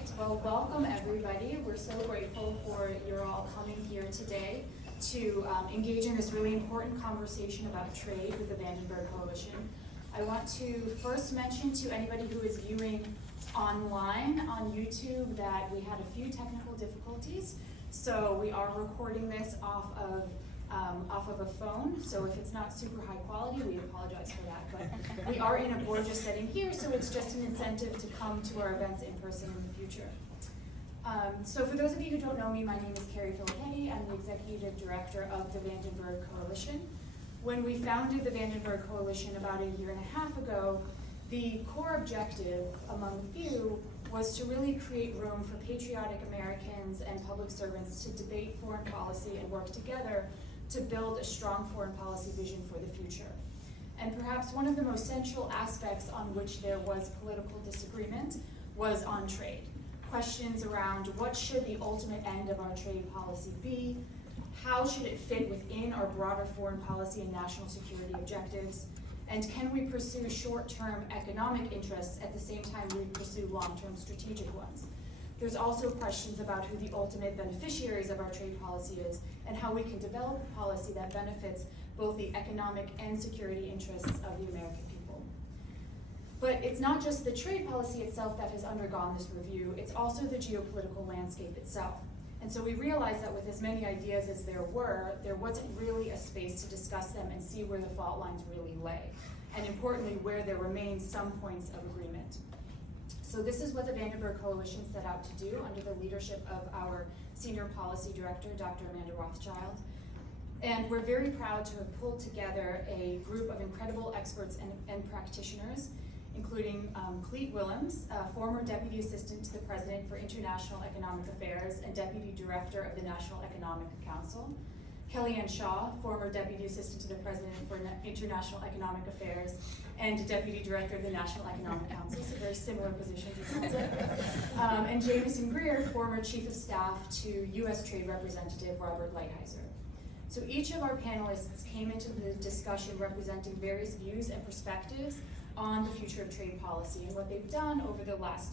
right, well, welcome everybody. We're so grateful for your all coming here today to engage in this really important conversation about trade with the Vandenberg Coalition. I want to first mention to anybody who is viewing online on YouTube that we had a few technical difficulties. So we are recording this off of a phone, so if it's not super high quality, we apologize for that. But we are in a gorgeous setting here, so it's just an incentive to come to our events in person in the future. So for those of you who don't know me, my name is Carrie Filipetti. I'm the Executive Director of the Vandenberg Coalition. When we founded the Vandenberg Coalition about 1.5 years ago, the core objective, among a few, was to really create room for patriotic Americans and public servants to debate foreign policy and work together to build a strong foreign policy vision for the future. And perhaps one of the most central aspects on which there was political disagreement was on trade. Questions around what should the ultimate end of our trade policy be, how should it fit within our broader foreign policy and national security objectives, and can we pursue short-term economic interests at the same time we pursue long-term strategic ones? There's also questions about who the ultimate beneficiaries of our trade policy is and how we can develop a policy that benefits both the economic and security interests of the American people. But it's not just the trade policy itself that has undergone this review, it's also the geopolitical landscape itself. And so we realized that with as many ideas as there wasn't really a space to discuss them and see where the fault lines really lay, and importantly, where there remain some points of agreement. So this is what the Vandenberg Coalition set out to do under the leadership of our Senior Policy Director, Dr. Amanda Rothschild. And we're very proud to have pulled together a group of incredible experts and practitioners, including Clete Willems, former Deputy Assistant to the President for International Economic Affairs and Deputy Director of the National Economic Council, Kellyanne Shaw, former Deputy Assistant to the President for International Economic Affairs and Deputy Director of the National Economic Council, so very similar positions, it sounds like. And Jamieson Greer, former Chief of Staff to U.S. Trade Representative Robert Lighthizer. So each of our panelists came into the discussion representing various views and perspectives on the future of trade policy. And what they've done over the last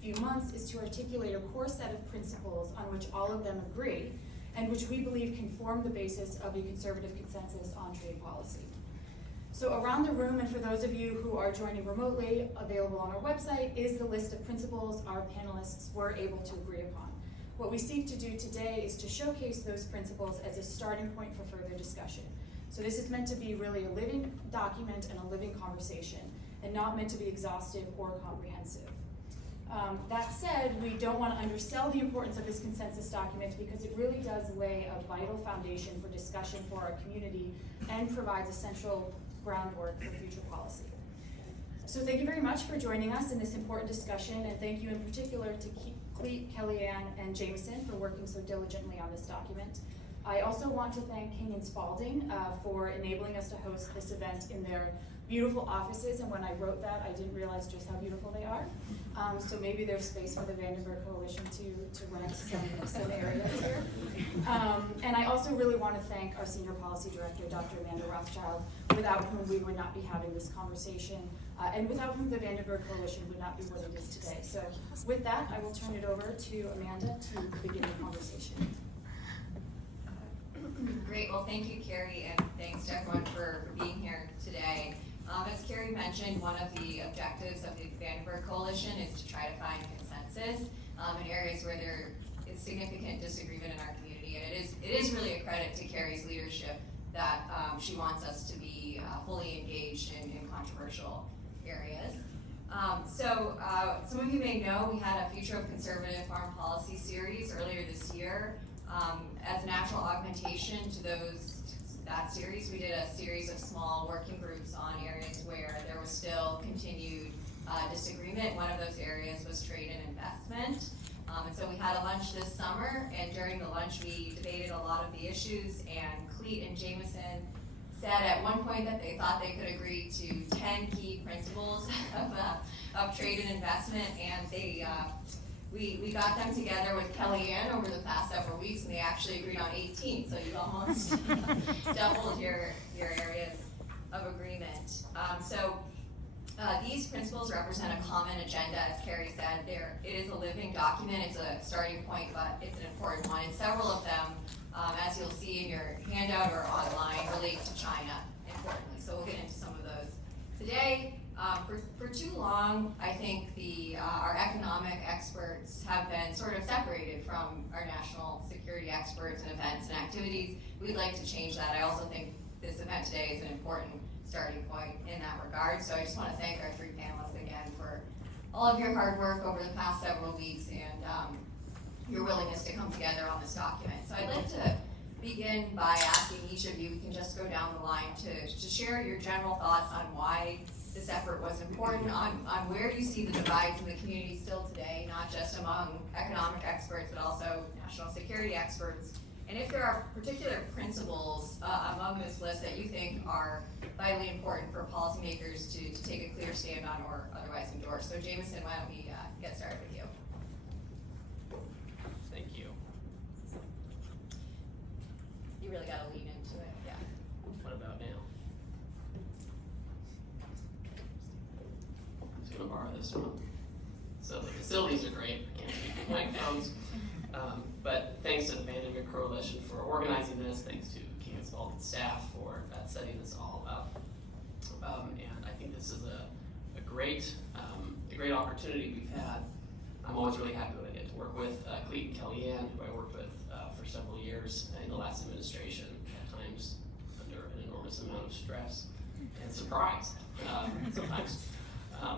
few months is to articulate a core set of principles on which all of them agree, and which we believe can form the basis of a conservative consensus on trade policy. So around the room, and for those of you who are joining remotely, available on our website, is the list of principles our panelists were able to agree upon. What we seek to do today is to showcase those principles as a starting point for further discussion. So this is meant to be really a living document and a living conversation, and not meant to be exhaustive or comprehensive. That said, we don't want to undersell the importance of this consensus document because it really does lay a vital foundation for discussion for our community and provides essential groundwork for future policy. So thank you very much for joining us in this important discussion, and thank you in particular to Clete, Kellyanne, and Jamieson for working so diligently on this document. I also want to thank King and Spalding for enabling us to host this event in their beautiful offices, and when I wrote that, I didn't realize just how beautiful they are. So maybe there's space for the Vandenberg Coalition to rent some areas here. And I also really want to thank our Senior Policy Director, Dr. Amanda Rothschild, without whom we would not be having this conversation, and without whom the Vandenberg Coalition would not be what it is today. So with that, I will turn it over to Amanda to begin the conversation. Great, well thank you Carrie, and thanks to everyone for being here today. As Carrie mentioned, one of the objectives of the Vandenberg Coalition is to try to find consensus in areas where there is significant disagreement in our community, and it is really a credit to Carrie's leadership that she wants us to be fully engaged in controversial areas. So some of you may know we had a Future of Conservative Foreign Policy series earlier this year. As a natural augmentation to that series, we did a series of small working groups on areas where there was still continued disagreement. One of those areas was trade and investment. And so we had a lunch this summer, and during the lunch we debated a lot of the issues, and Clete and Jamieson said at one point that they thought they could agree to 10 key principles of trade and investment, and we got them together with Kellyanne over the past several weeks, and they actually agreed on 18, so you almost doubled your areas of agreement. So These principles represent a common agenda, as Carrie said. It is a living document. It's a starting point, but it's an important one. And several of them, as you'll see in your handout or online, relate to China, importantly. So we'll get into some of those today. For too long, I think our economic experts have been sort of separated from our national security experts and events and activities. We'd like to change that. I also think this event today is an important starting point in that regard. So I just want to thank our three panelists again for all of your hard work over the past several weeks and your willingness to come together on this document. So I'd like to begin by asking each of you, we can just go down the line, to share your general thoughts on why this effort was important, on where you see the divides in the community still today, not just among economic experts, but also national security experts. And if there are particular principles among this list that you think are vitally important for policymakers to take a clear stand on or otherwise endorse. So Jamieson, why don't we get started with you? Thank you. You really got to lean into it, yeah. What about now? I'm just going to borrow this one. So the facilities are great. I can't speak with microphones. But thanks to the Vandenberg Coalition for organizing this. Thanks to Akin and Spalding staff for setting this all up. And I think this is a great opportunity we've had. I'm always really happy when I get to work with Clete and Kellyanne, who I worked with for several years in the last administration, at times under an enormous amount of stress and surprise sometimes.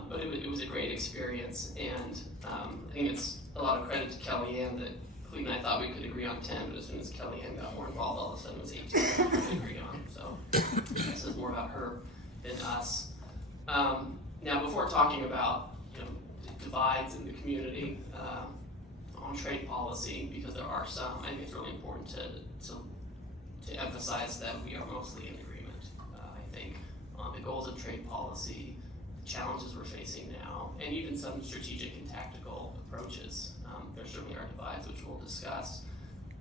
But it was a great experience, and I think it's a lot of credit to Kellyanne that Clete and I thought we could agree on 10, but as soon as Kellyanne got more involved, all of a sudden it was 18 we could agree on. So this is more about her than us. Now, before talking about divides in the community on trade policy, because there are some, I think it's really important to emphasize that we are mostly in agreement. I think on the goals of trade policy, the challenges we're facing now, and even some strategic and tactical approaches. There certainly are divides, which we'll discuss.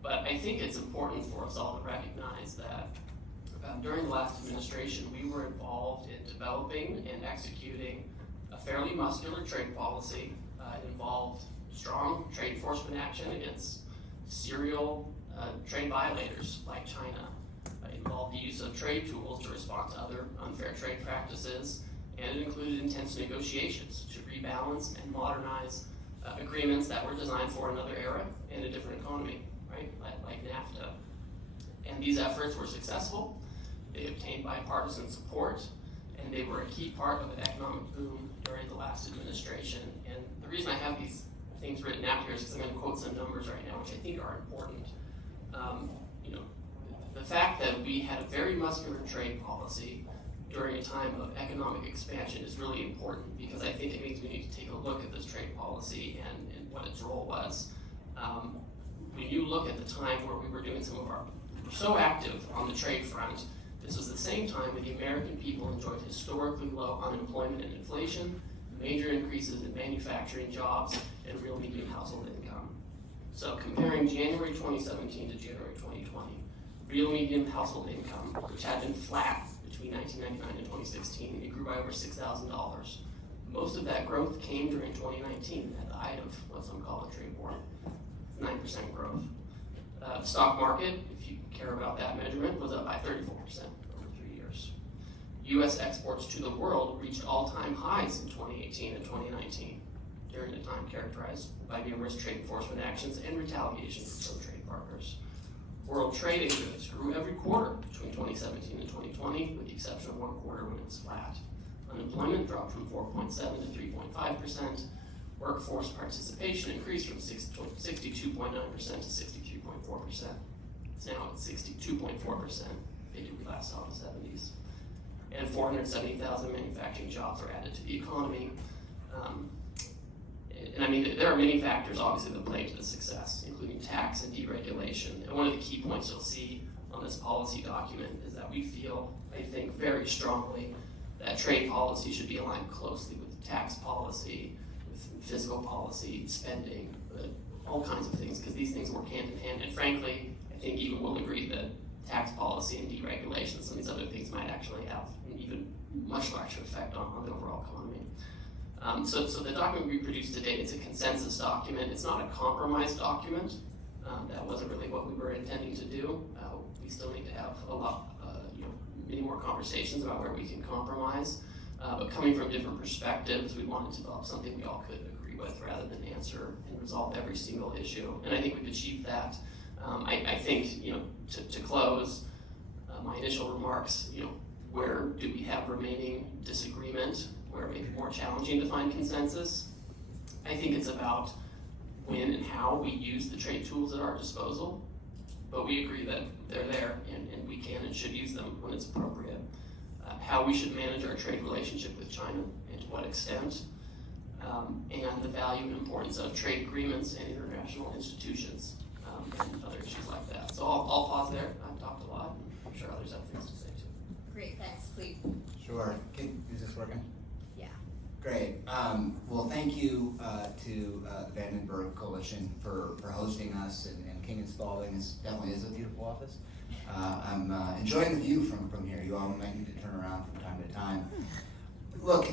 But I think it's important for us all to recognize that during the last administration, we were involved in developing and executing a fairly muscular trade policy. It involved strong trade enforcement action against serial trade violators like China. It involved the use of trade tools to respond to other unfair trade practices, and it included intense negotiations to rebalance and modernize agreements that were designed for another era and a different economy, right, like NAFTA. And these efforts were successful. They obtained bipartisan support, and they were a key part of an economic boom during the last administration. And the reason I have these things written out here is because I'm going to quote some numbers right now, which I think are important. The fact that we had a very muscular trade policy during a time of economic expansion is really important, because I think it means we need to take a look at this trade policy and what its role was. When you look at the time where we were doing we were so active on the trade front, this was the same time when the American people enjoyed historically low unemployment and inflation, major increases in manufacturing jobs, and real median household income. So comparing January 2017 to January 2020, real median household income, which had been flat between 1999 and 2016, it grew by over $6,000. Most of that growth came during 2019 at the height of what some call a trade war. It's 9% growth. The stock market, if you care about that measurement, was up by 34% over 3 years. U.S. exports to the world reached all-time highs in 2018 and 2019, during a time characterized by numerous trade enforcement actions and retaliation from some trade partners. World trade in goods grew every quarter between 2017 and 2020, with the exception of one quarter when it was flat. Unemployment dropped from 4.7 to 3.5%. Workforce participation increased from 62.9% to 63.4%. It's now at 62.4%, figure we last saw in the 70s. And 470,000 manufacturing jobs were added to the economy. And I mean, there are many factors, obviously, that play to the success, including tax and deregulation. And one of the key points you'll see on this policy document is that we feel, I think, very strongly that trade policy should be aligned closely with tax policy, with fiscal policy, spending, all kinds of things, because these things work hand in hand. And frankly, I think even we'll agree that tax policy and deregulation. Some of these other things might actually have an even much larger effect on the overall economy. So the document we produced today, it's a consensus document. It's not a compromise document. That wasn't really what we were intending to do. We still need to have many more conversations about where we can compromise. But coming from different perspectives, we wanted to develop something we all could agree with rather than answer and resolve every single issue. And I think we've achieved that. I think, to close my initial remarks, where do we have remaining disagreement, where it may be more challenging to find consensus? I think it's about when and how we use the trade tools at our disposal, but we agree that they're there and we can and should use them when it's appropriate. How we should manage our trade relationship with China and to what extent, and the value and importance of trade agreements and international institutions, and other issues like that. So I'll pause there. I've talked a lot, and I'm sure others have things to say too. Great, thanks, Clete. Sure. Is this working? Yeah. Great. Well, thank you to the Vandenberg Coalition for hosting us, and King and Spalding definitely is a beautiful office. I'm enjoying the view from here. You all might need to turn around from time to time. Look,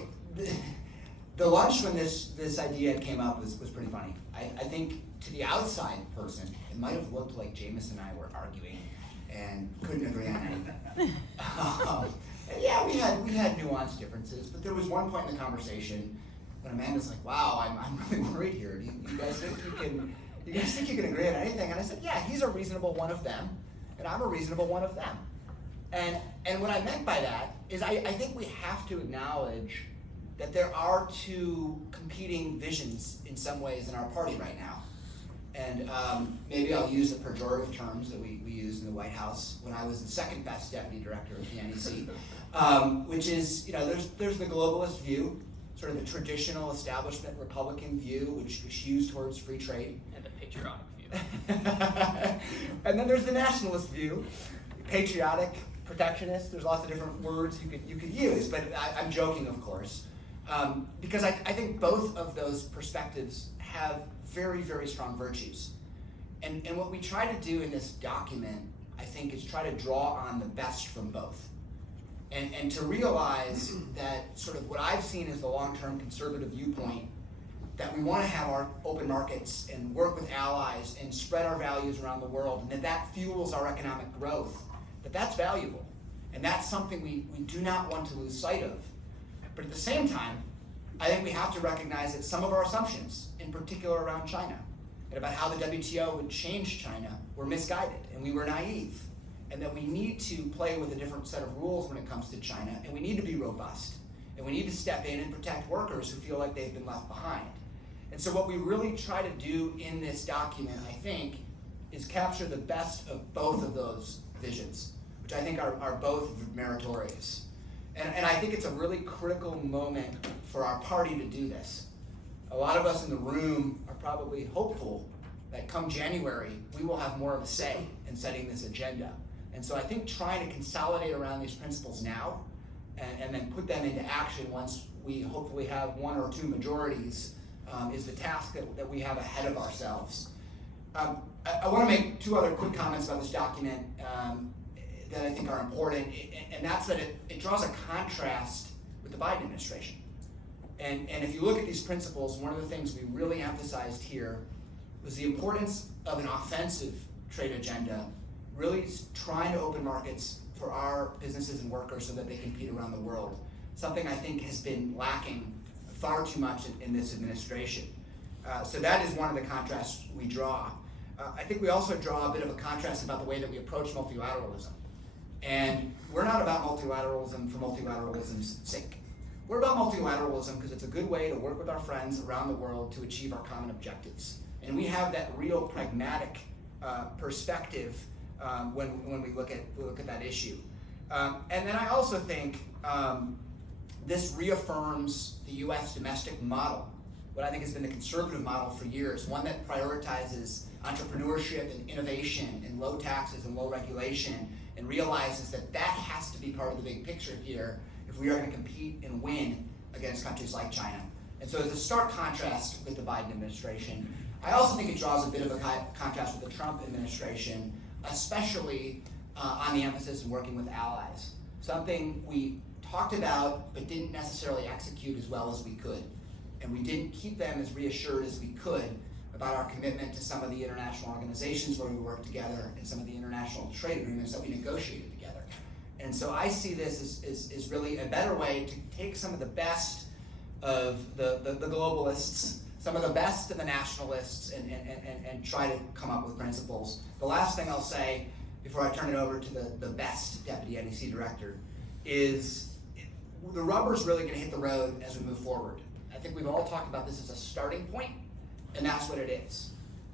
the lunch when this idea came up was pretty funny. I think to the outside person, it might have looked like Jamieson and I were arguing and couldn't agree on anything. And yeah, we had nuanced differences, but there was one point in the conversation when Amanda's like, "Wow, I'm really worried here. Do you guys think you can agree on anything?" And I said, "Yeah, he's a reasonable one of them, and I'm a reasonable one of them." And what I meant by that is I think we have to acknowledge that there are two competing visions in some ways in our party right now. And maybe I'll use the pejorative terms that we used in the White House when I was the second best deputy director of the NEC, which is, there's the globalist view, sort of the traditional establishment Republican view, which hews towards free trade. And the patriotic view. And then there's the nationalist view, patriotic, protectionist. There's lots of different words you could use, but I'm joking, of course, because I think both of those perspectives have very, very strong virtues. And what we try to do in this document, I think, is try to draw on the best from both. And to realize that sort of what I've seen as the long-term conservative viewpoint, that we want to have our open markets and work with allies and spread our values around the world, and that fuels our economic growth, that's valuable. And that's something we do not want to lose sight of. But at the same time, I think we have to recognize that some of our assumptions, in particular around China, and about how the WTO would change China, were misguided and we were naive. And that we need to play with a different set of rules when it comes to China, and we need to be robust. And we need to step in and protect workers who feel like they've been left behind. And so what we really try to do in this document, I think, is capture the best of both of those visions, which I think are both meritorious. And I think it's a really critical moment for our party to do this. A lot of us in the room are probably hopeful that come January, we will have more of a say in setting this agenda. And so I think trying to consolidate around these principles now and then put them into action once we hopefully have one or two majorities is the task that we have ahead of ourselves. I want to make two other quick comments about this document that I think are important, and that's that it draws a contrast with the Biden administration. And if you look at these principles, one of the things we really emphasized here was the importance of an offensive trade agenda, really trying to open markets for our businesses and workers so that they compete around the world. Something I think has been lacking far too much in this administration. So that is one of the contrasts we draw. I think we also draw a bit of a contrast about the way that we approach multilateralism. And we're not about multilateralism for multilateralism's sake. We're about multilateralism because it's a good way to work with our friends around the world to achieve our common objectives. And we have that real pragmatic perspective when we look at that issue. And then I also think this reaffirms the U.S. domestic model, what I think has been the conservative model for years, one that prioritizes entrepreneurship and innovation and low taxes and low regulation, and realizes that has to be part of the big picture here if we are going to compete and win against countries like China. And so there's a stark contrast with the Biden administration. I also think it draws a bit of a contrast with the Trump administration, especially on the emphasis in working with allies. Something we talked about but didn't necessarily execute as well as we could. And we didn't keep them as reassured as we could about our commitment to some of the international organizations where we work together and some of the international trade agreements that we negotiated together. And so I see this as really a better way to take some of the best of the globalists, some of the best of the nationalists, and try to come up with principles. The last thing I'll say before I turn it over to the best Deputy NEC Director is the rubber's really going to hit the road as we move forward. I think we've all talked about this as a starting point, and that's what it is.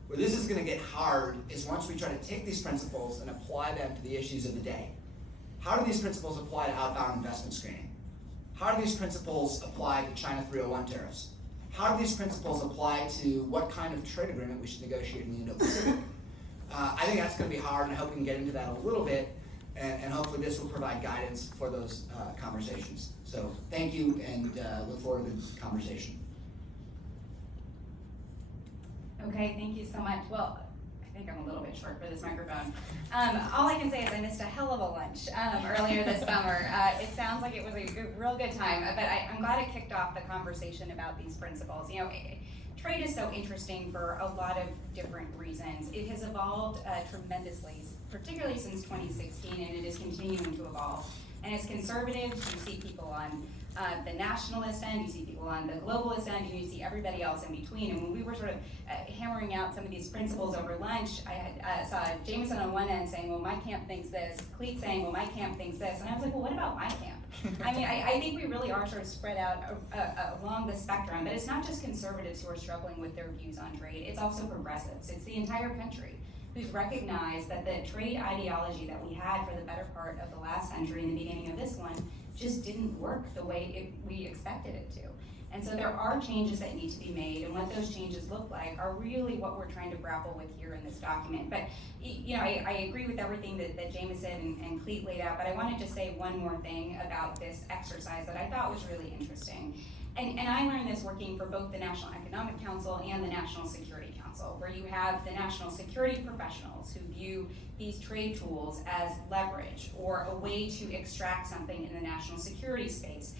Where this is going to get hard is once we try to take these principles and apply them to the issues of the day. How do these principles apply to outbound investment screening? How do these principles apply to China 301 tariffs? How do these principles apply to what kind of trade agreement we should negotiate in the Indo-Pacific? I think that's going to be hard, and I hope we can get into that a little bit, and hopefully this will provide guidance for those conversations. So thank you, and look forward to the conversation. Okay, thank you so much. Well, I think I'm a little bit short for this microphone. All I can say is I missed a hell of a lunch earlier this summer. It sounds like it was a real good time, but I'm glad it kicked off the conversation about these principles. You know, trade is so interesting for a lot of different reasons. It has evolved tremendously, particularly since 2016, and it is continuing to evolve. And as conservatives, you see people on the nationalist end, you see people on the globalist end, and you see everybody else in between. And when we were sort of hammering out some of these principles over lunch, I saw Jamieson on one end saying, well, my camp thinks this, Clete saying, well, my camp thinks this, and I was like, well, what about my camp? I mean, I think we really are sort of spread out along the spectrum, but it's not just conservatives who are struggling with their views on trade, it's also progressives. It's the entire country who's recognized that the trade ideology that we had for the better part of the last century and the beginning of this one just didn't work the way we expected it to. And so there are changes that need to be made, and what those changes look like are really what we're trying to grapple with here in this document. But you know, I agree with everything that Jamieson and Clete laid out, but I wanted to say one more thing about this exercise that I thought was really interesting. And I learned this working for both the National Economic Council and the National Security Council, where you have the national security professionals who view these trade tools as leverage or a way to extract something in the national security space.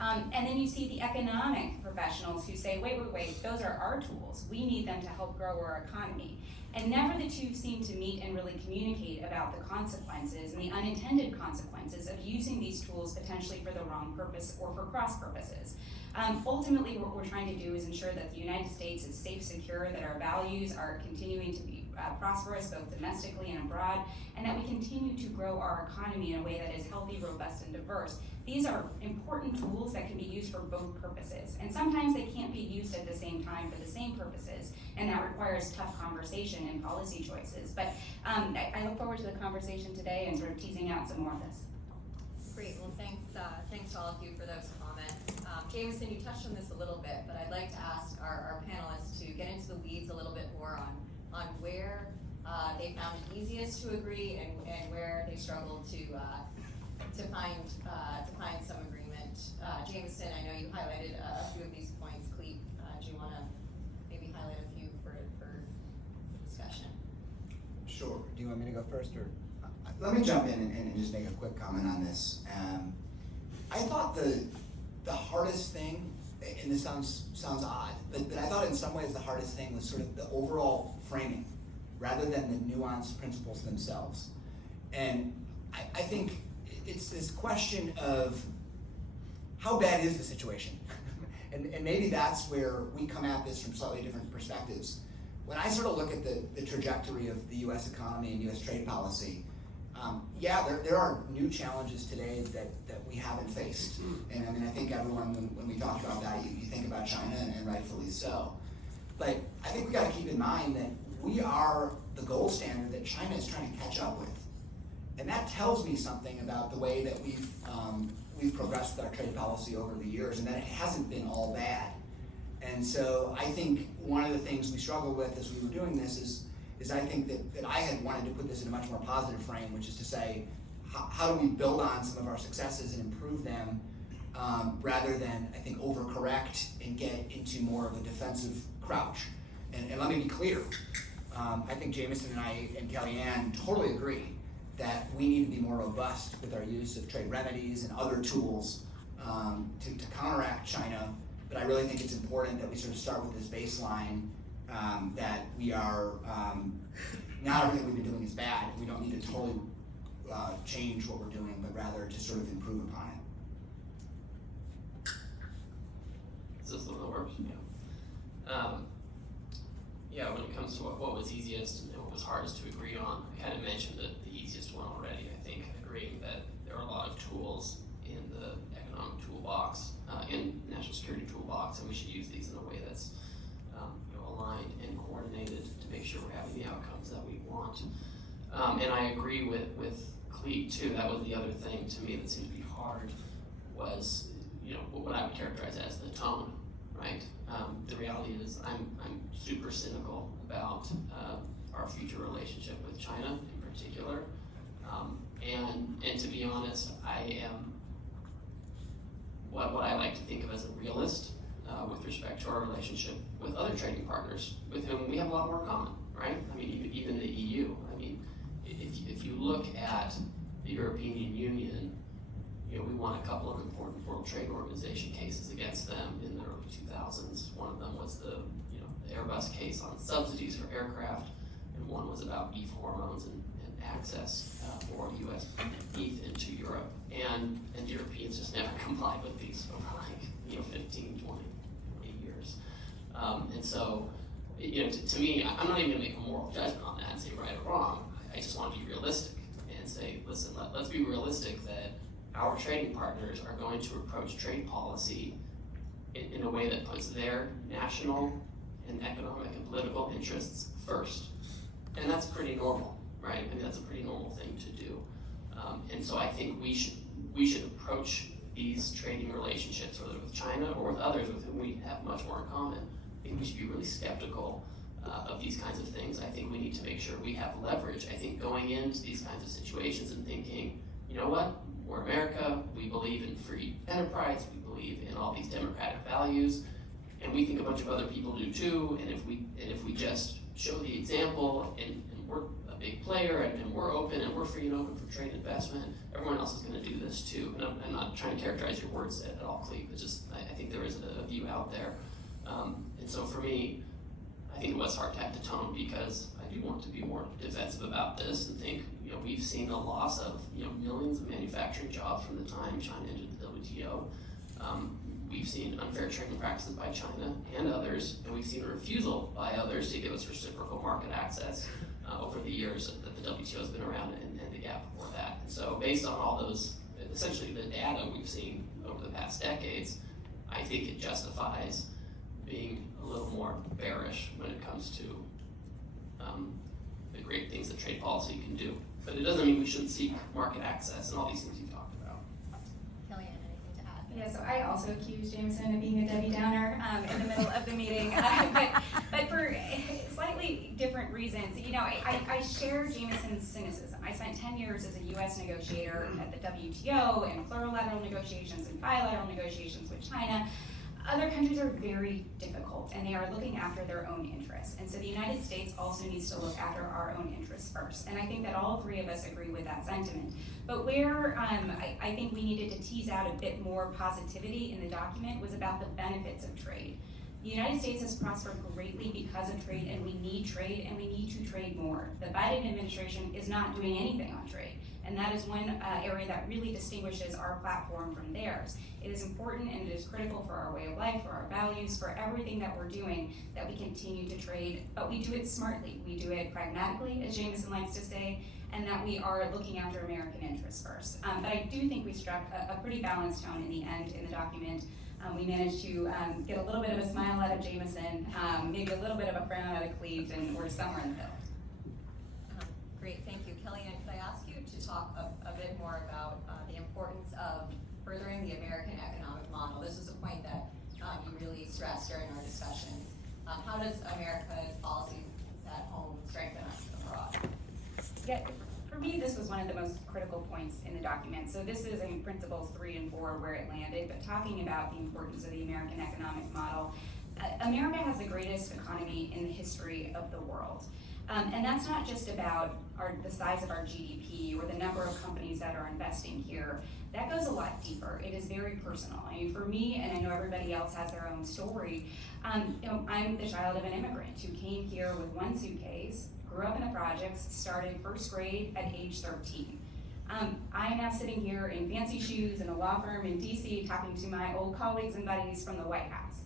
And then you see the economic professionals who say, wait, those are our tools. We need them to help grow our economy. And never the two seem to meet and really communicate about the consequences and the unintended consequences of using these tools potentially for the wrong purpose or for cross purposes. Ultimately, what we're trying to do is ensure that the United States is safe, secure, that our values are continuing to be prosperous both domestically and abroad, and that we continue to grow our economy in a way that is healthy, robust, and diverse. These are important tools that can be used for both purposes, and sometimes they can't be used at the same time for the same purposes, and that requires tough conversation and policy choices. But I look forward to the conversation today and sort of teasing out some more of this. Great, well thanks to all of you for those comments. Jamieson, you touched on this a little bit, but I'd like to ask our panelists to get into the weeds a little bit more on where they found it easiest to agree and where they struggled to find some agreement. Jamieson, I know you highlighted a few of these points. Clete, do you want to maybe highlight a few for discussion? Sure. Do you want me to go first, or? Let me jump in and just make a quick comment on this. I thought the hardest thing, and this sounds odd, but I thought in some ways the hardest thing was sort of the overall framing, rather than the nuanced principles themselves. And I think it's this question of how bad is the situation? and maybe that's where we come at this from slightly different perspectives. When I sort of look at the trajectory of the U.S. economy and U.S. trade policy, there are new challenges today that we haven't faced. And I mean, I think everyone, when we talk about that, you think about China, and rightfully so. But I think we got to keep in mind that we are the gold standard that China is trying to catch up with. And that tells me something about the way that we've progressed with our trade policy over the years, and that it hasn't been all bad. And so I think one of the things we struggled with as we were doing this is I think that I had wanted to put this in a much more positive frame, which is to say, how do we build on some of our successes and improve them, rather than, I think, overcorrect and get into more of a defensive crouch. And let me be clear, I think Jamieson and I and Kellyanne totally agree that we need to be more robust with our use of trade remedies and other tools to counteract China. But I really think it's important that we sort of start with this baseline that we are, not everything we've been doing is bad. We don't need to totally change what we're doing, but rather just sort of improve upon it. Is this the one that works? Yeah. Yeah, when it comes to what was easiest and what was hardest to agree on, I kind of mentioned the easiest one already. I think agreeing that there are a lot of tools in the economic toolbox, in national security toolbox, and we should use these in a way that's aligned and coordinated to make sure we're having the outcomes that we want. And I agree with Clete too. That was the other thing to me that seemed to be hard was what I would characterize as the tone, right? The reality is I'm super cynical about our future relationship with China in particular. And to be honest, I am what I like to think of as a realist with respect to our relationship with other trading partners with whom we have a lot more in common, right? I mean, even the EU. I mean, if you look at the European Union, we won a couple of important World Trade Organization cases against them in the early 2000s. One of them was the Airbus case on subsidies for aircraft, and one was about beef hormones and access for U.S. beef into Europe. And the Europeans just never complied with these over 15, 20 years. And so, to me, I'm not even going to make a moral judgment on that and say right or wrong. I just want to be realistic and say, listen, let's be realistic that our trading partners are going to approach trade policy in a way that puts their national and economic and political interests first. And that's pretty normal, right? I mean, that's a pretty normal thing to do. And so I think we should approach these trading relationships, whether with China or with others with whom we have much more in common. I think we should be really skeptical of these kinds of things. I think we need to make sure we have leverage. I think going into these kinds of situations and thinking, you know what, we're America, we believe in free enterprise, we believe in all these democratic values, and we think a bunch of other people do too, and if we just show the example and we're a big player and we're open and we're free and open for trade investment, everyone else is going to do this too. And I'm not trying to characterize your words at all, Clete, but just I think there is a view out there. And so for me, I think it was hard to have to tone because I do want to be more defensive about this and think, we've seen the loss of millions of manufacturing jobs from the time China entered the WTO. We've seen unfair trading practices by China and others, and we've seen a refusal by others to give us reciprocal market access over the years that the WTO has been around and the gap before that. And so based on all those, essentially the data we've seen over the past decades, I think it justifies being a little more bearish when it comes to the great things that trade policy can do. But it doesn't mean we shouldn't seek market access and all these things you talked about. Kellyanne, anything to add? Yeah, so I also accused Jamieson of being a Debbie Downer in the middle of the meeting, but for slightly different reasons. I share Jamieson's cynicism. I spent 10 years as a U.S. negotiator at the WTO and plurilateral negotiations and bilateral negotiations with China. Other countries are very difficult, and they are looking after their own interests. And so the United States also needs to look after our own interests first. And I think that all three of us agree with that sentiment. But where I think we needed to tease out a bit more positivity in the document was about the benefits of trade. The United States has prospered greatly because of trade, and we need trade, and we need to trade more. The Biden administration is not doing anything on trade, and that is one area that really distinguishes our platform from theirs. It is important and it is critical for our way of life, for our values, for everything that we're doing, that we continue to trade, but we do it smartly. We do it pragmatically, as Jamieson likes to say, and that we are looking after American interests first. But I do think we struck a pretty balanced tone in the end in the document. We managed to get a little bit of a smile out of Jamieson, maybe a little bit of a frown out of Clete, and we're somewhere in the middle. Great, thank you. Kellyanne, could I ask you to talk a bit more about the importance of furthering the American economic model? This is a point that you really stressed during our discussions. How does America's policies at home strengthen us abroad? Yeah, for me, this was one of the most critical points in the document. So this is in principles 3 and 4 where it landed, but talking about the importance of the American economic model. America has the greatest economy in the history of the world. And that's not just about the size of our GDP or the number of companies that are investing here. That goes a lot deeper. It is very personal. I mean, for me, and I know everybody else has their own story, I'm the child of an immigrant who came here with one suitcase, grew up in the projects, started first grade at age 13. I am now sitting here in fancy shoes in a law firm in DC talking to my old colleagues and buddies from the White House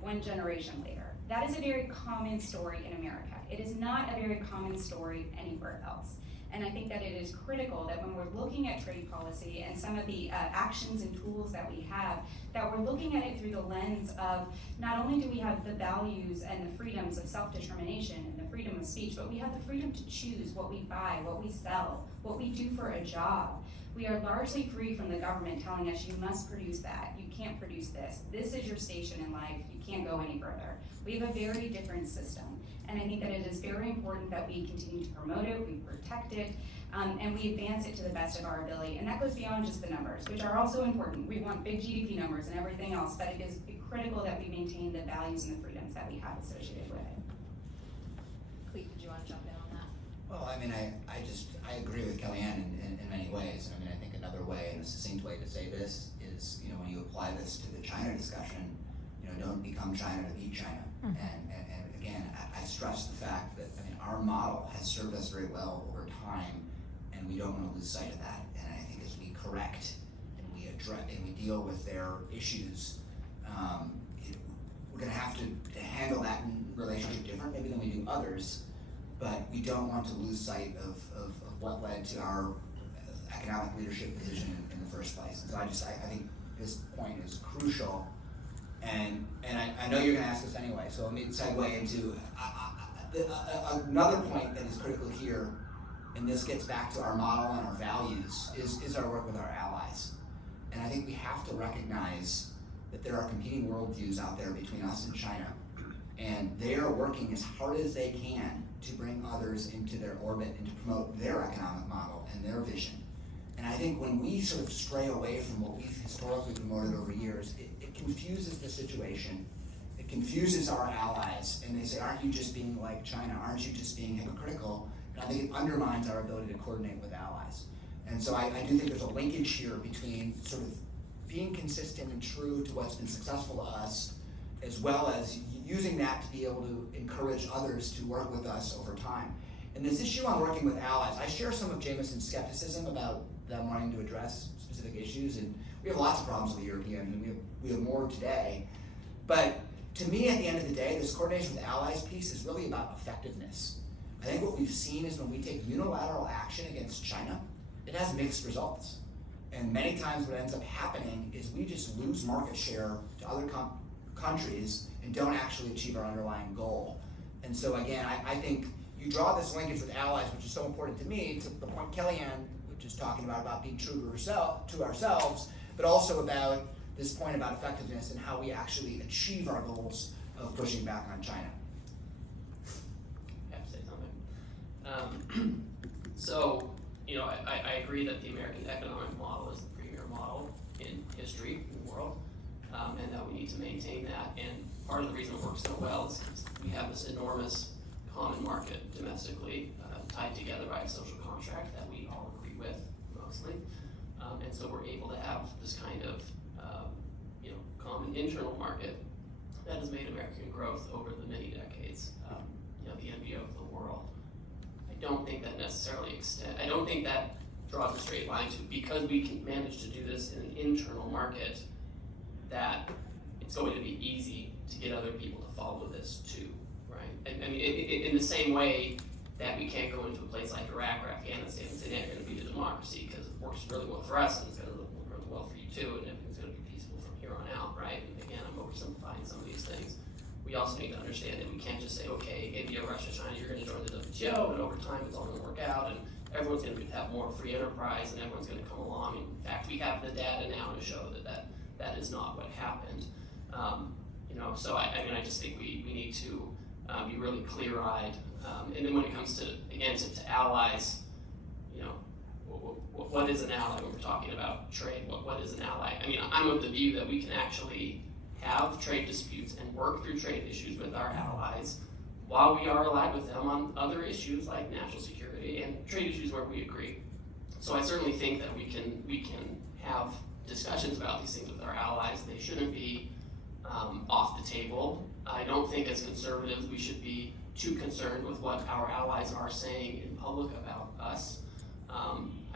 one generation later. That is a very common story in America. It is not a very common story anywhere else. And I think that it is critical that when we're looking at trade policy and some of the actions and tools that we have, that we're looking at it through the lens of not only do we have the values and the freedoms of self-determination and the freedom of speech, but we have the freedom to choose what we buy, what we sell, what we do for a job. We are largely free from the government telling us you must produce that, you can't produce this, this is your station in life, you can't go any further. We have a very different system. And I think that it is very important that we continue to promote it, we protect it, and we advance it to the best of our ability. And that goes beyond just the numbers, which are also important. We want big GDP numbers and everything else, but it is critical that we maintain the values and the freedoms that we have associated with it. Clete, did you want to jump in on that? Well, I mean, I agree with Kellyanne in many ways. I mean, I think another way, and a succinct way to say this is, when you apply this to the China discussion, don't become China to be China. Mm-hmm. And again, I stress the fact that, our model has served us very well over time, and we don't want to lose sight of that. And I think as we correct and we address and we deal with their issues, we're going to have to handle that relationship different maybe than we do others, but we don't want to lose sight of what led to our economic leadership position in the first place. And so I think this point is crucial. And I know you're going to ask us anyway, so let me segue into another point that is critical here, and this gets back to our model and our values, is our work with our allies. And I think we have to recognize that there are competing worldviews out there between us and China, and they are working as hard as they can to bring others into their orbit and to promote their economic model and their vision. And I think when we sort of stray away from what we've historically promoted over years, it confuses the situation. It confuses our allies, and they say, aren't you just being like China? Aren't you just being hypocritical? And I think it undermines our ability to coordinate with allies. And so I do think there's a linkage here between sort of being consistent and true to what's been successful to us, as well as using that to be able to encourage others to work with us over time. And this issue on working with allies, I share some of Jamieson's skepticism about them wanting to address specific issues, and we have lots of problems with the Europeans, and we have more today. But to me, at the end of the day, this coordination with allies piece is really about effectiveness. I think what we've seen is when we take unilateral action against China, it has mixed results. And many times what ends up happening is we just lose market share to other countries and don't actually achieve our underlying goal. And so again, I think you draw this linkage with allies, which is so important to me, to the point Kellyanne was just talking about being true to ourselves, but also about this point about effectiveness and how we actually achieve our goals of pushing back on China. I have to say something. So, I agree that the American economic model is the premier model in history, in the world, and that we need to maintain that. And part of the reason it works so well is we have this enormous common market domestically tied together by a social contract that we all agree with, mostly. And so we're able to have this kind of common internal market that has made American growth over the many decades, the envy of the world. I don't think that necessarily I don't think that draws a straight line to, because we can manage to do this in an internal market, that it's going to be easy to get other people to follow this too, right? I mean, in the same way that we can't go into a place like Iraq or Afghanistan and say, they're going to be the democracy because it works really well for us and it's going to work really well for you too, and everything's going to be peaceful from here on out, right? And again, I'm oversimplifying some of these things. We also need to understand that we can't just say, okay, India, Russia, China, you're going to join the WTO, and over time it's all going to work out, and everyone's going to have more free enterprise, and everyone's going to come along. In fact, we have the data now to show that is not what happened. So I just think we need to be really clear-eyed. And then when it comes to, again, to allies, what is an ally when we're talking about trade? What is an ally? I mean, I'm of the view that we can actually have trade disputes and work through trade issues with our allies while we are allied with them on other issues like national security and trade issues where we agree. So I certainly think that we can have discussions about these things with our allies. They shouldn't be off the table. I don't think as conservatives we should be too concerned with what our allies are saying in public about us.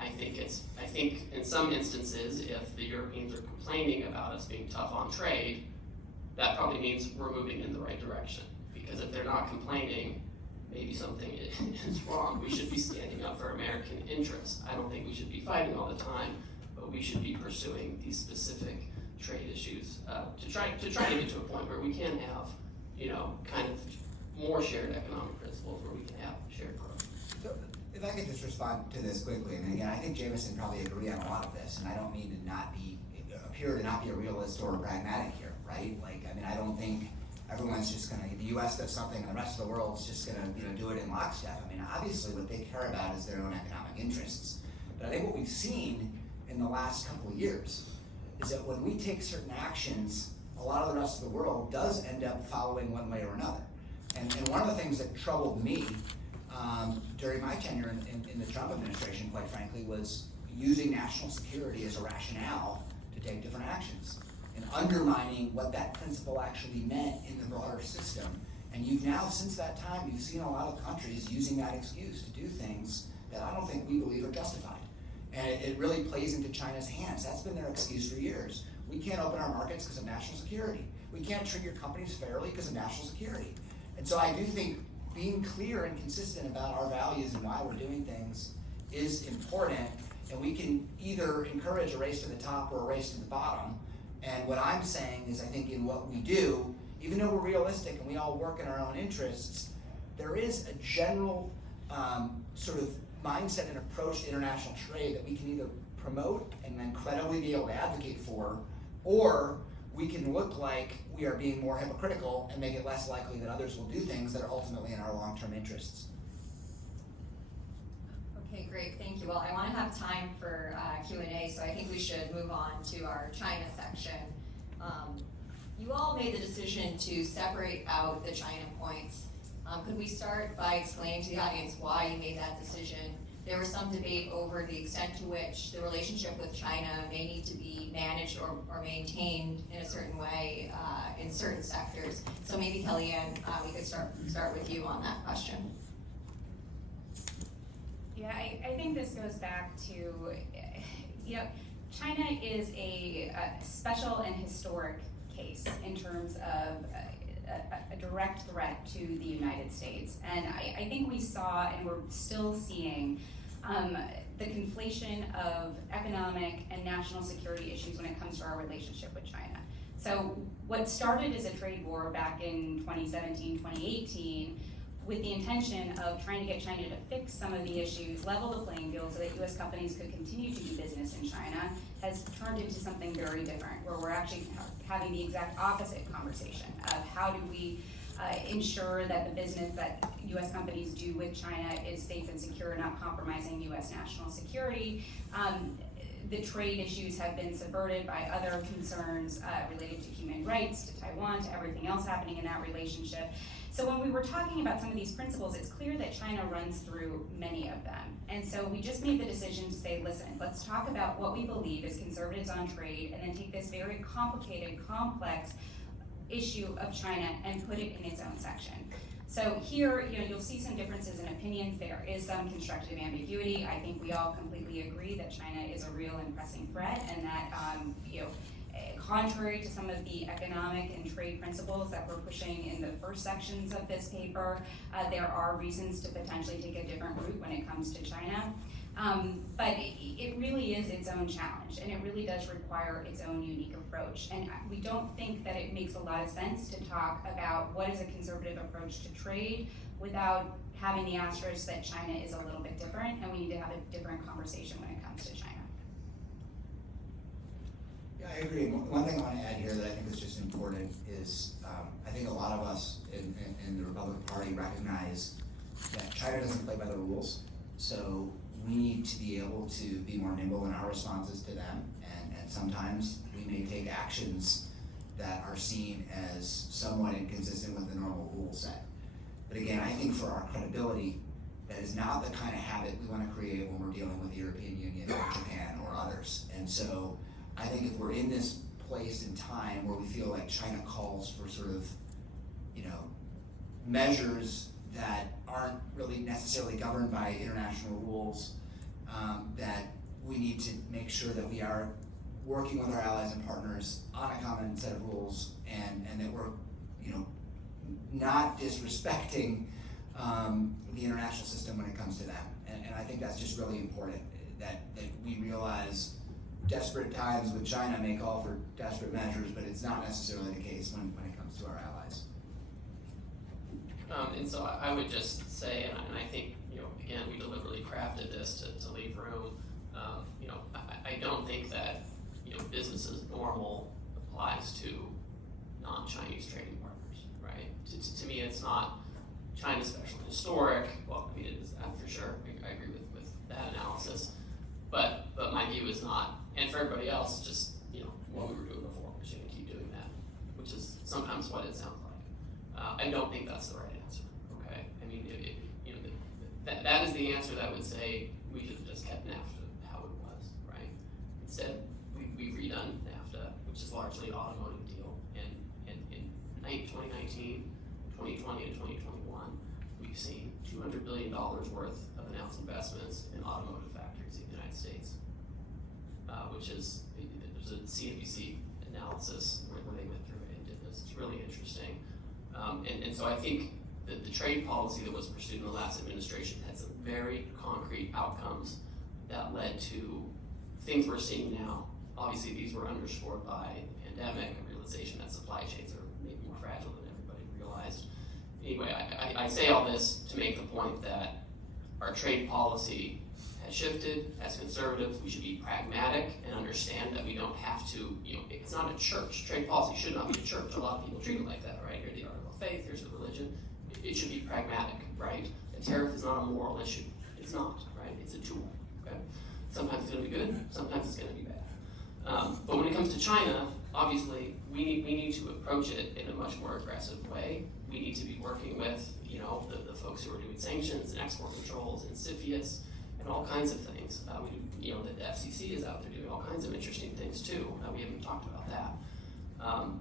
I think in some instances, if the Europeans are complaining about us being tough on trade, that probably means we're moving in the right direction. Because if they're not complaining, maybe something is wrong. We should be standing up for American interests. I don't think we should be fighting all the time, but we should be pursuing these specific trade issues to try to get to a point where we can have, kind of more shared economic principles, where we can have shared growth. So, if I could just respond to this quickly, and again, I think Jamieson probably agree on a lot of this, and I don't mean to appear to not be a realist or a pragmatic here, right? I don't think everyone's just gonna, the US does something and the rest of the world's just gonna, do it in lockstep. Obviously what they care about is their own economic interests. But I think what we've seen in the last couple of years is that when we take certain actions, a lot of the rest of the world does end up following one way or another. And one of the things that troubled me during my tenure in the Trump administration, quite frankly, was using national security as a rationale to take different actions and undermining what that principle actually meant in the broader system. And you've now, since that time, you've seen a lot of countries using that excuse to do things that I don't think we believe are justified. And it really plays into China's hands. That's been their excuse for years. We can't open our markets because of national security. We can't treat your companies fairly because of national security. And so I do think being clear and consistent about our values and why we're doing things is important. And we can either encourage a race to the top or a race to the bottom. And what I'm saying is I think in what we do, even though we're realistic and we all work in our own interests, there is a general sort of mindset and approach to international trade that we can either promote and then credibly be able to advocate for, or we can look like we are being more hypocritical and make it less likely that others will do things that are ultimately in our long-term interests. Okay, great, thank you. Well, I want to have time for Q&A, so I think we should move on to our China section. You all made the decision to separate out the China points. Could we start by explaining to the audience why you made that decision? There was some debate over the extent to which the relationship with China may need to be managed or maintained in a certain way in certain sectors. So maybe Kellyanne, we could start with you on that question. Yeah, I think this goes back to, China is a special and historic case in terms of a direct threat to the United States. And I think we saw, and we're still seeing, the conflation of economic and national security issues when it comes to our relationship with China. So what started as a trade war back in 2017, 2018, with the intention of trying to get China to fix some of the issues, level the playing field so that US companies could continue to do business in China, has turned into something very different, where we're actually having the exact opposite conversation of how do we ensure that the business that US companies do with China is safe and secure, not compromising US national security. The trade issues have been subverted by other concerns related to human rights, to Taiwan, to everything else happening in that relationship. So when we were talking about some of these principles, it's clear that China runs through many of them. And so we just made the decision to say, listen, let's talk about what we believe as conservatives on trade, and then take this very complicated, complex issue of China and put it in its own section. So here, you'll see some differences in opinions. There is some constructive ambiguity. I think we all completely agree that China is a real and pressing threat, and that, contrary to some of the economic and trade principles that we're pushing in the first sections of this paper, there are reasons to potentially take a different route when it comes to China. But it really is its own challenge, and it really does require its own unique approach. And we don't think that it makes a lot of sense to talk about what is a conservative approach to trade without having the asterisk that China is a little bit different, and we need to have a different conversation when it comes to China. Yeah, I agree. One thing I want to add here that I think is just important is I think a lot of us in the Republican Party recognize that China doesn't play by the rules. So we need to be able to be more nimble in our responses to them. And sometimes we may take actions that are seen as somewhat inconsistent with the normal rule set. But again, I think for our credibility, that is not the kind of habit we want to create when we're dealing with the European Union or Japan or others. And so I think if we're in this place in time where we feel like China calls for sort of, measures that aren't really necessarily governed by international rules, that we need to make sure that we are working with our allies and partners on a common set of rules, and that we're, not disrespecting the international system when it comes to them. And I think that's just really important, that we realize desperate times with China may call for desperate measures, but it's not necessarily the case when it comes to our allies. And so I would just say, and I think, again, we deliberately crafted this to leave room. I don't think that, business as normal applies to non-Chinese trading partners, right? To me, it's not China special and historic. Well, I mean, it is that for sure. I agree with that analysis. But my view is not, and for everybody else, just, what we were doing before, we're just going to keep doing that, which is sometimes what it sounds like. I don't think that's the right answer, okay? I mean, that is the answer that would say we should have just kept NAFTA how it was, right? Instead, we redone NAFTA, which is largely an automotive deal, and in 2019, 2020, and 2021, we've seen $200 billion worth of announced investments in automotive factories in the United States, which is, there's a CNBC analysis where they went through it and did this. It's really interesting. And so I think that the trade policy that was pursued in the last administration had some very concrete outcomes that led to things we're seeing now. Obviously, these were underscored by the pandemic, a realization that supply chains are maybe more fragile than everybody realized. Anyway, I say all this to make the point that our trade policy has shifted. As conservatives, we should be pragmatic and understand that we don't have to, it's not a church. Trade policy should not be a church. A lot of people treat it like that, right? Here's the article of faith, here's the religion. It should be pragmatic, right? A tariff is not a moral issue. It's not, right? It's a tool, okay? Sometimes it's gonna be good, sometimes it's gonna be bad. But when it comes to China, obviously, we need to approach it in a much more aggressive way. We need to be working with, the folks who are doing sanctions and export controls and CSIS and all kinds of things. The FCC is out there doing all kinds of interesting things too. We haven't talked about that.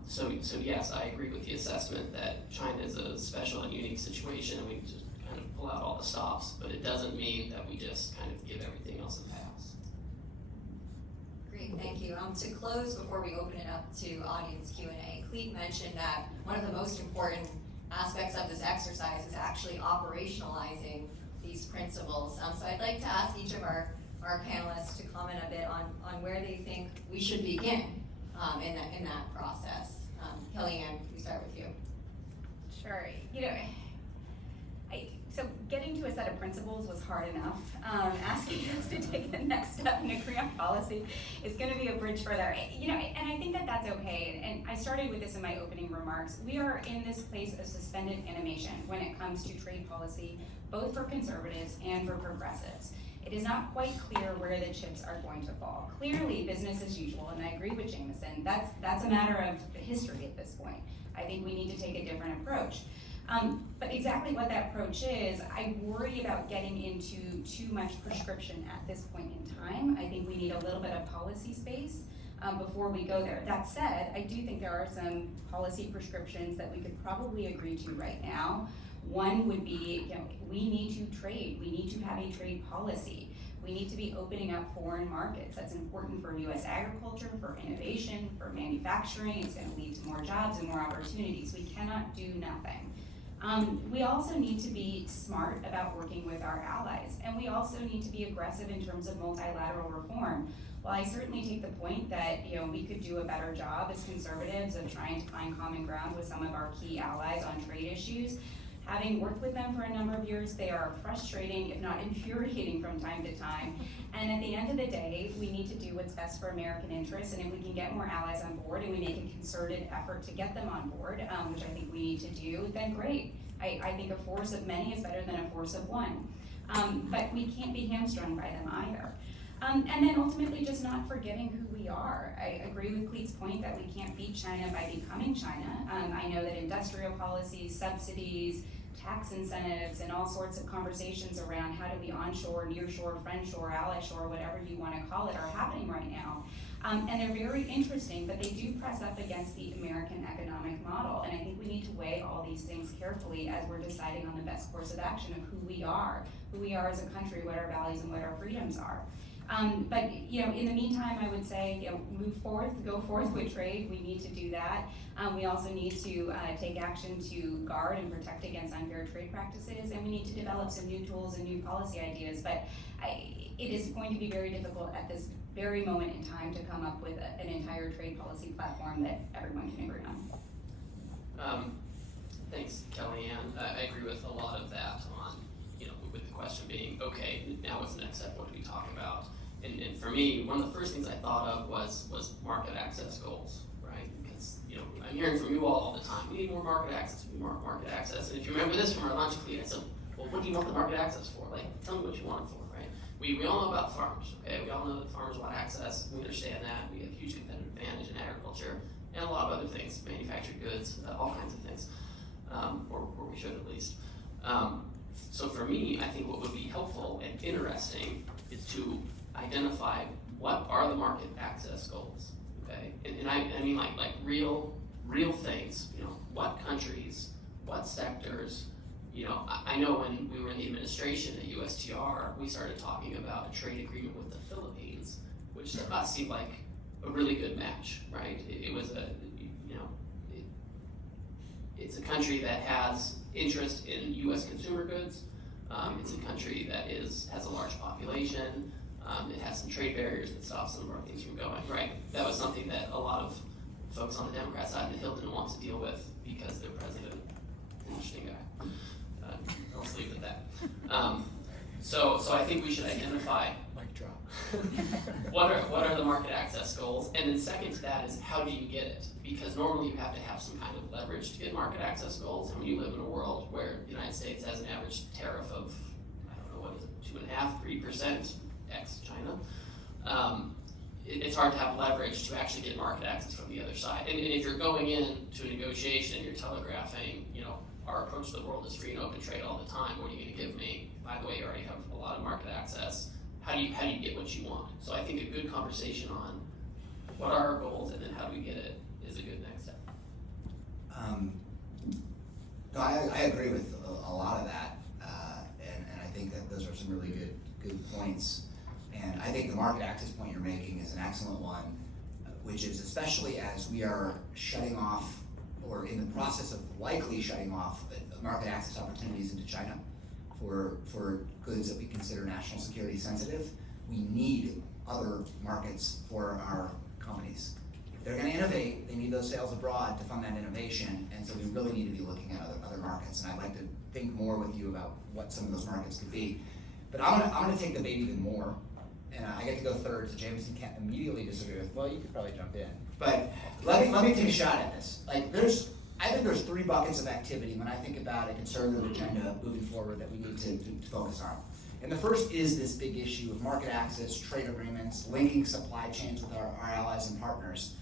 So yes, I agree with the assessment that China is a special and unique situation, and we just kind of pull out all the stops, but it doesn't mean that we just kind of give everything else a pass. Great, thank you. To close, before we open it up to audience Q&A, Clete mentioned that one of the most important aspects of this exercise is actually operationalizing these principles. So I'd like to ask each of our panelists to comment a bit on where they think we should begin in that process. Kellyanne, can we start with you? Sure. So getting to a set of principles was hard enough. Asking us to take the next step and agree on policy is going to be a bridge further. And I think that that's okay. And I started with this in my opening remarks. We are in this place of suspended animation when it comes to trade policy, both for conservatives and for progressives. It is not quite clear where the chips are going to fall. Clearly, business as usual, and I agree with Jamieson, that's a matter of history at this point. I think we need to take a different approach. But exactly what that approach is, I worry about getting into too much prescription at this point in time. I think we need a little bit of policy space before we go there. That said, I do think there are some policy prescriptions that we could probably agree to right now. One would be, we need to trade. We need to have a trade policy. We need to be opening up foreign markets. That's important for U.S. agriculture, for innovation, for manufacturing. It's going to lead to more jobs and more opportunities. We cannot do nothing. We also need to be smart about working with our allies, and we also need to be aggressive in terms of multilateral reform. While I certainly take the point that we could do a better job as conservatives of trying to find common ground with some of our key allies on trade issues, having worked with them for a number of years, they are frustrating, if not infuriating from time to time. And at the end of the day, we need to do what's best for American interests, and if we can get more allies on board and we make a concerted effort to get them on board, which I think we need to do, then great. I think a force of many is better than a force of one. But we can't be hamstrung by them either. And then ultimately just not forgetting who we are. I agree with Clete's point that we can't beat China by becoming China. I know that industrial policies, subsidies, tax incentives and all sorts of conversations around how do we onshore, nearshore, friendshore, ally shore, whatever you want to call it, are happening right now. And they're very interesting, but they do press up against the American economic model. And I think we need to weigh all these things carefully as we're deciding on the best course of action of who we are as a country, what our values and what our freedoms are. But in the meantime, I would say, move forth, go forth with trade. We need to do that. We also need to take action to guard and protect against unfair trade practices, and we need to develop some new tools and new policy ideas. But it is going to be very difficult at this very moment in time to come up with an entire trade policy platform that everyone can agree on. Thanks, Kellyanne. I agree with a lot of that on, with the question being, okay, now what's the next step? What do we talk about? And for me, one of the first things I thought of was market access goals, right? Because, I'm hearing from you all the time, we need more market access, we need more market access. And if you remember this from our lunch, Clete, I said, well, what do you want the market access for? Like, tell me what you want it for, right? We all know about farmers, okay? We all know that farmers want access. We understand that. We have huge competitive advantage in agriculture and a lot of other things, manufactured goods, all kinds of things, or we should at least. So for me, I think what would be helpful and interesting is to identify what are the market access goals, okay? And I mean like real things, what countries, what sectors, I know when we were in the administration at USTR, we started talking about a trade agreement with the Philippines, which to us seemed like a really good match, right? It was it's a country that has interest in U.S. consumer goods. It's a country that has a large population. It has some trade barriers that stop some of our things from going, right? That was something that a lot of folks on the Democrat side of the Hill didn't want to deal with because their president, interesting guy. I'll just leave it at that. So I think we should identify Mic drop. what are the market access goals, and then second to that is how do you get it? Because normally you have to have some kind of leverage to get market access goals, and when you live in a world where the United States has an average tariff of, I don't know, what is it, 2.5%, 3%, ex-China, it's hard to have leverage to actually get market access from the other side. And if you're going into a negotiation and you're telegraphing, our approach to the world is free and open trade all the time, what are you going to give me? By the way, you already have a lot of market access. How do you get what you want? So I think a good conversation on what are our goals and then how do we get it is a good next step. No, I agree with a lot of that, and I think that those are some really good points. And I think the market access point you're making is an excellent one, which is especially as we are shutting off, or in the process of likely shutting off market access opportunities into China for goods that we consider national security sensitive, we need other markets for our companies. If they're going to innovate, they need those sales abroad to fund that innovation, and so we really need to be looking at other markets. And I'd like to think more with you about what some of those markets could be. But I'm gonna take the bait even more, and I get to go third, so Jamieson can't immediately disagree with. Well, you could probably jump in, but let me take a shot at this. I think there's three buckets of activity when I think about a conservative agenda moving forward that we need to focus on. And the first is this big issue of market access, trade agreements, linking supply chains with our allies and partners.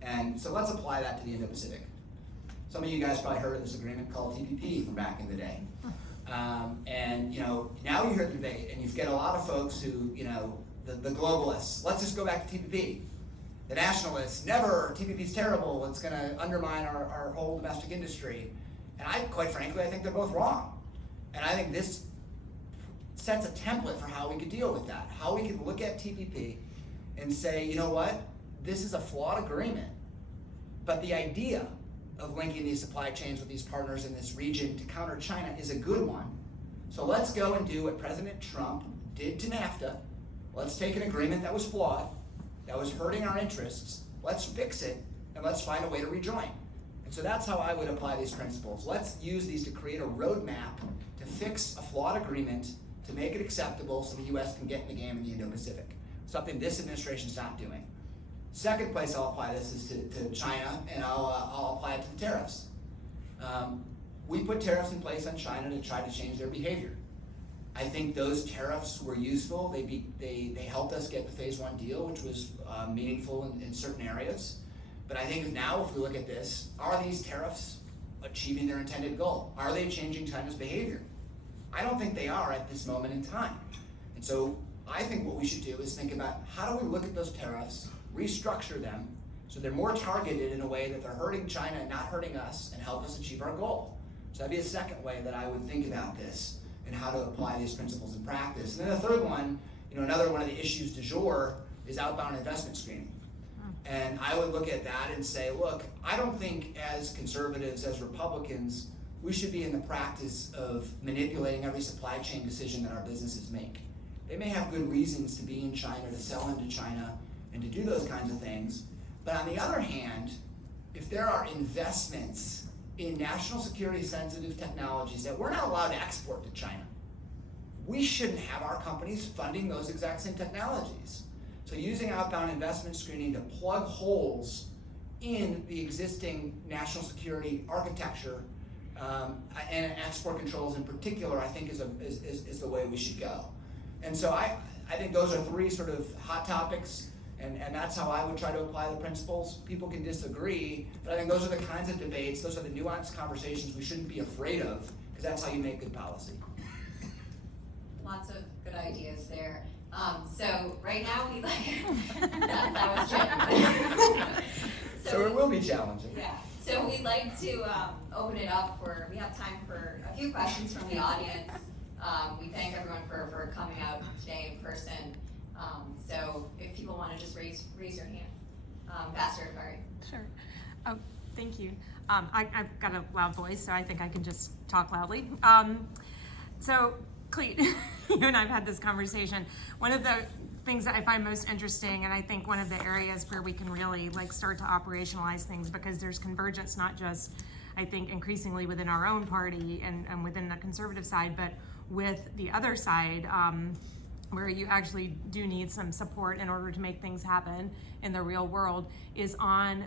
And so let's apply that to the Indo-Pacific. Some of you guys probably heard of this agreement called TPP from back in the day. And now you hear the debate, and you've got a lot of folks who, the globalists, let's just go back to TPP. The nationalists, never, TPP's terrible, it's gonna undermine our whole domestic industry. And quite frankly, I think they're both wrong. And I think this sets a template for how we could deal with that. How we could look at TPP and say, you know what, this is a flawed agreement, but the idea of linking these supply chains with these partners in this region to counter China is a good one. So let's go and do what President Trump did to NAFTA. Let's take an agreement that was flawed, that was hurting our interests, let's fix it, and let's find a way to rejoin. And so that's how I would apply these principles. Let's use these to create a roadmap to fix a flawed agreement, to make it acceptable so the US can get in the game in the Indo-Pacific, something this administration's not doing. Second place I'll apply this is to China, and I'll apply it to the tariffs. We put tariffs in place on China to try to change their behavior. I think those tariffs were useful. They helped us get the phase 1 deal, which was meaningful in certain areas. But I think now if we look at this, are these tariffs achieving their intended goal? Are they changing China's behavior? I don't think they are at this moment in time. And so I think what we should do is think about how do we look at those tariffs, restructure them, so they're more targeted in a way that they're hurting China and not hurting us, and help us achieve our goal. So that'd be a second way that I would think about this and how to apply these principles in practice. And then the third one, another one of the issues du jour is outbound investment screening. And I would look at that and say, look, I don't think as conservatives, as Republicans, we should be in the practice of manipulating every supply chain decision that our businesses make. They may have good reasons to be in China, to sell into China, and to do those kinds of things. But on the other hand, if there are investments in national security sensitive technologies that we're not allowed to export to China, we shouldn't have our companies funding those exact same technologies. So using outbound investment screening to plug holes in the existing national security architecture and export controls in particular, I think is the way we should go. And so I think those are three sort of hot topics, and that's how I would try to apply the principles. People can disagree, but I think those are the kinds of debates, those are the nuanced conversations we shouldn't be afraid of, because that's how you make good policy. Lots of good ideas there. So right now we that was challenging. So it will be challenging. Yeah. So we'd like to open it up we have time for a few questions from the audience. We thank everyone for coming out today in person. So if people want to just raise your hand. Pastor Carrie. Sure. Thank you. I've got a loud voice, so I think I can just talk loudly. So, Clete, you and I have had this conversation. One of the things that I find most interesting, and I think one of the areas where we can really start to operationalize things, because there's convergence not just, I think, increasingly within our own party and within the conservative side, but with the other side, where you actually do need some support in order to make things happen in the real world, is on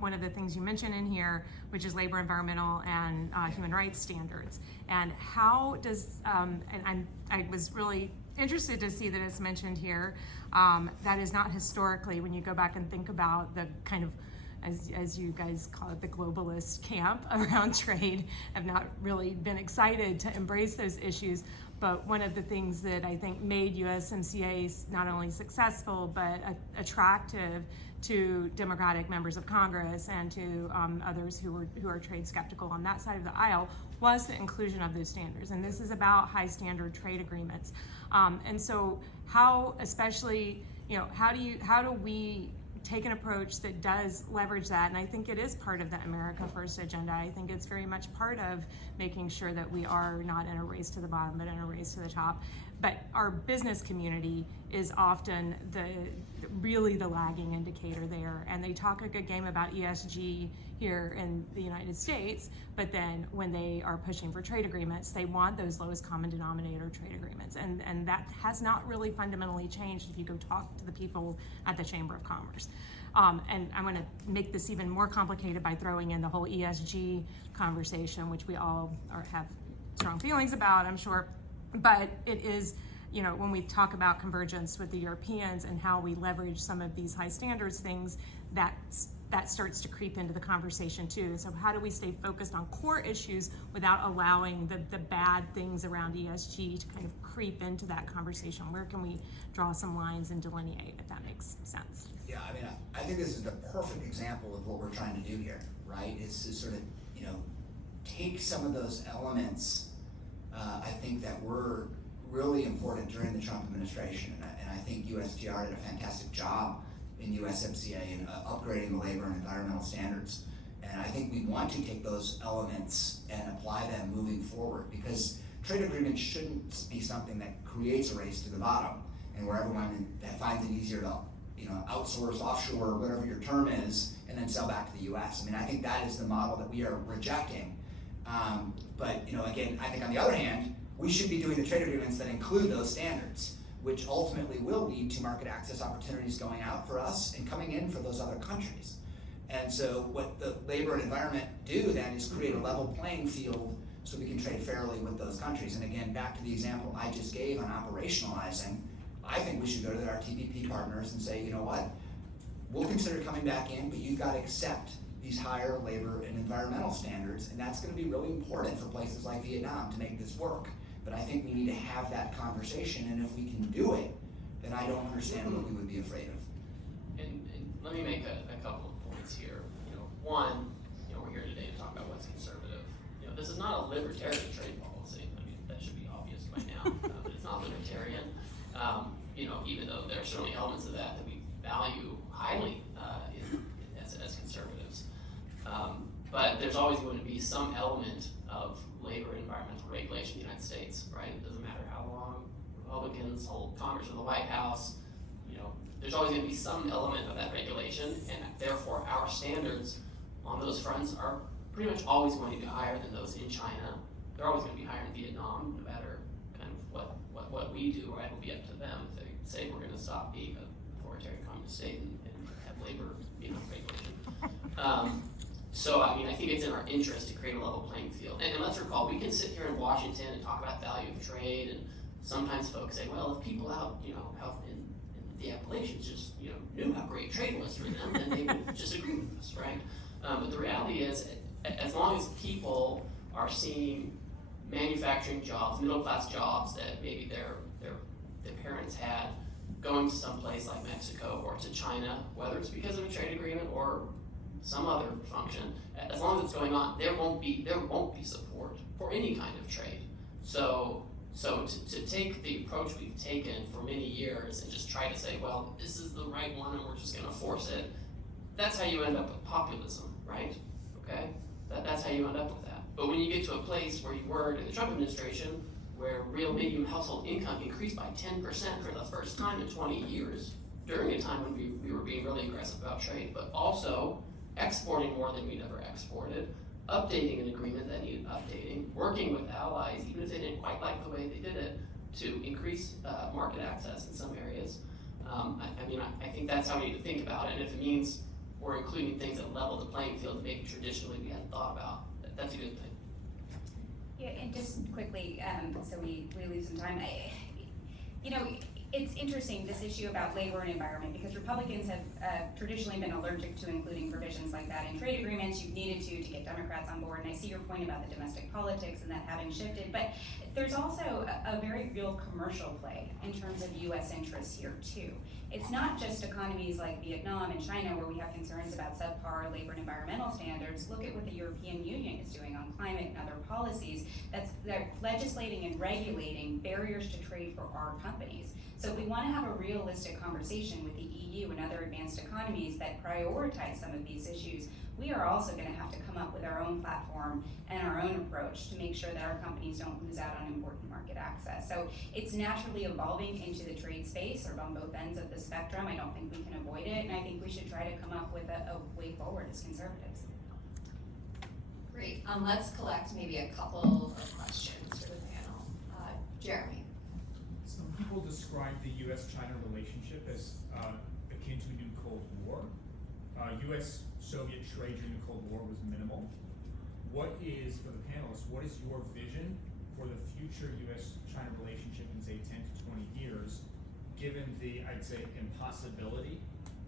one of the things you mentioned in here, which is labor, environmental, and human rights standards. And how does, and I was really interested to see that it's mentioned here, that is not historically, when you go back and think about the kind of, as you guys call it, the globalist camp around trade, have not really been excited to embrace those issues. But one of the things that I think made USMCA not only successful, but attractive to Democratic members of Congress and to others who are trade skeptical on that side of the aisle, was the inclusion of those standards. And this is about high standard trade agreements. And so how, especially, how do we take an approach that does leverage that? And I think it is part of the America First agenda. I think it's very much part of making sure that we are not in a race to the bottom, but in a race to the top. But our business community is often really the lagging indicator there. And they talk a good game about ESG here in the United States, but then when they are pushing for trade agreements, they want those lowest common denominator trade agreements. And that has not really fundamentally changed if you go talk to the people at the Chamber of Commerce. And I'm gonna make this even more complicated by throwing in the whole ESG conversation, which we all have strong feelings about, I'm sure. But it is, when we talk about convergence with the Europeans and how we leverage some of these high standards things, that starts to creep into the conversation too. So how do we stay focused on core issues without allowing the bad things around ESG to kind of creep into that conversation? Where can we draw some lines and delineate, if that makes sense? Yeah, I think this is the perfect example of what we're trying to do here, right? It's to sort of, take some of those elements, I think that were really important during the Trump administration. And I think USTR did a fantastic job in USMCA in upgrading the labor and environmental standards. And I think we want to take those elements and apply them moving forward, because trade agreements shouldn't be something that creates a race to the bottom and where everyone that finds it easier to outsource, offshore, whatever your term is, and then sell back to the US. I think that is the model that we are rejecting. But again, I think on the other hand, we should be doing the trade agreements that include those standards, which ultimately will lead to market access opportunities going out for us and coming in for those other countries. And so what the labor and environment do then is create a level playing field so we can trade fairly with those countries. And again, back to the example I just gave on operationalizing, I think we should go to our TPP partners and say, you know what, we'll consider coming back in, but you've got to accept these higher labor and environmental standards, and that's going to be really important for places like Vietnam to make this work. But I think we need to have that conversation, and if we can do it, then I don't understand what we would be afraid of. And let me make a couple of points here. One, we're here today to talk about what's conservative. This is not a libertarian trade policy. I mean, that should be obvious by now, but it's not libertarian. Even though there are certainly elements of that we value highly as conservatives. But there's always going to be some element of labor and environmental regulation in the United States, right? It doesn't matter how long Republicans hold Congress or the White House, there's always going to be some element of that regulation, and therefore our standards on those fronts are pretty much always going to be higher than those in China. They're always going to be higher in Vietnam, no matter kind of what we do, right? It'll be up to them if they say we're going to stop being an authoritarian communist state and have labor, regulation. So, I think it's in our interest to create a level playing field. And let's recall, we can sit here in Washington and talk about value of trade, and sometimes folks say, well, if people out, out in the Appalachians just, knew how great trade was for them, then they would just agree with us, right? But the reality is, as long as people are seeing manufacturing jobs, middle-class jobs that maybe their parents had, going to some place like Mexico or to China, whether it's because of a trade agreement or some other function, as long as it's going on, there won't be support for any kind of trade. So to take the approach we've taken for many years and just try to say, well, this is the right one and we're just going to force it, that's how you end up with populism, right? Okay? That's how you end up with that. But when you get to a place where you were in the Trump administration, where real medium household income increased by 10% for the first time in 20 years, during a time when we were being really aggressive about trade, but also exporting more than we'd ever exported, updating an agreement that needed updating, working with allies, even if they didn't quite like the way they did it, to increase market access in some areas. I think that's how we need to think about it, and if it means we're including things that level the playing field that maybe traditionally we hadn't thought about, that's a good thing. Yeah, and just quickly, so we lose some time. It's interesting, this issue about labor and environment, because Republicans have traditionally been allergic to including provisions like that in trade agreements. You've needed to get Democrats on board, and I see your point about the domestic politics and that having shifted, but there's also a very real commercial play in terms of U.S. interests here too. It's not just economies like Vietnam and China where we have concerns about subpar labor and environmental standards. Look at what the European Union is doing on climate and other policies. They're legislating and regulating barriers to trade for our companies. So if we want to have a realistic conversation with the EU and other advanced economies that prioritize some of these issues, we are also going to have to come up with our own platform and our own approach to make sure that our companies don't lose out on important market access. So it's naturally evolving into the trade space, or on both ends of the spectrum. I don't think we can avoid it, and I think we should try to come up with a way forward as conservatives. Great. Let's collect maybe a couple of questions for the panel. Jeremy. Some people describe the U.S.-China relationship as akin to a new Cold War. U.S.-Soviet trade during the Cold War was minimal. What is, for the panelists, what is your vision for the future U.S.-China relationship in, say, 10 to 20 years, given the, I'd say, impossibility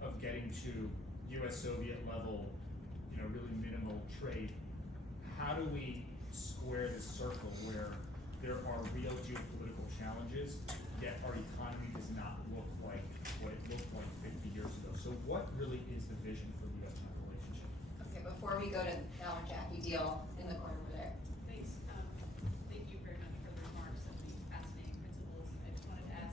of getting to U.S.-Soviet level, really minimal trade? How do we square this circle where there are real geopolitical challenges, yet our economy does not look like what it looked like 50 years ago? So what really is the vision for the U.S.-China relationship? Okay, before we go to Al and Jackie, Deal in the corner over there. Thanks. Thank you very much for the remarks and the fascinating principles. I just wanted to ask,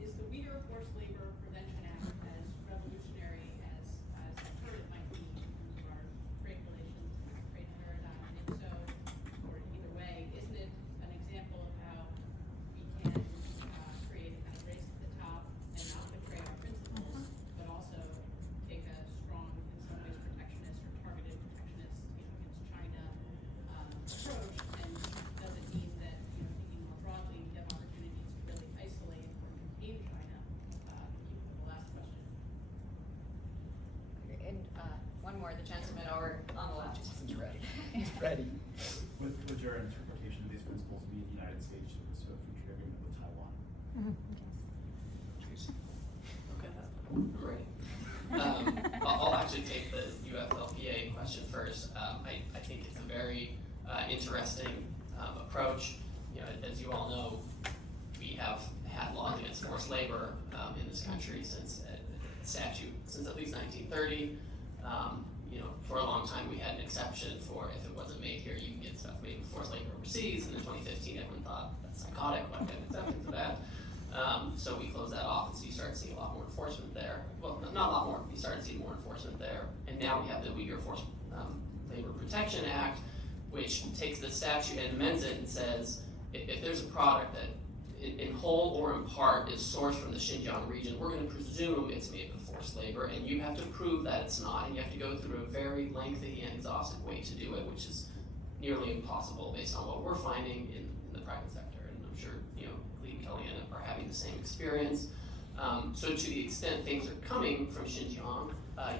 is the Uyghur Forced Labor Prevention Act as revolutionary as I've heard it might be in terms of our trade relations, trade paradigm? And if so, or either way, isn't it an example of how we can create a kind of race to the top and not betray our principles, but also take a strong, in some ways, protectionist or targeted protectionist against China approach? And does it mean that, thinking more broadly, we have opportunities to really isolate or contain China? The last question. And one more, the gentleman over on the left. He's ready. He's ready. Would your interpretation of these principles mean the United States should pursue a free trade agreement with Taiwan? Okay, I'm ready. I'll actually take the UFLPA know, we have had laws against forced labor in this country since statute since at least 1930. For a long time we had an exception for if it wasn't made here, you can get stuff made with forced labor overseas. And in 2015, everyone thought that's psychotic. Why get an exception for that? So we closed that off, and so you started seeing a lot more enforcement there. Well, not a lot more. You started seeing more enforcement there, and now we have the Uyghur Forced Labor Protection Act, which takes the statute and amends it and says if there's a product that in whole or in part is sourced from the Xinjiang region, we're going to presume it's made with forced labor, and you have to prove that it's not, and you have to go through a very lengthy and exhaustive way to do it, which is nearly impossible based on what we're finding in the private sector. And I'm sure Clete and Kellyanne are having the same experience. So to the extent things are coming from Xinjiang,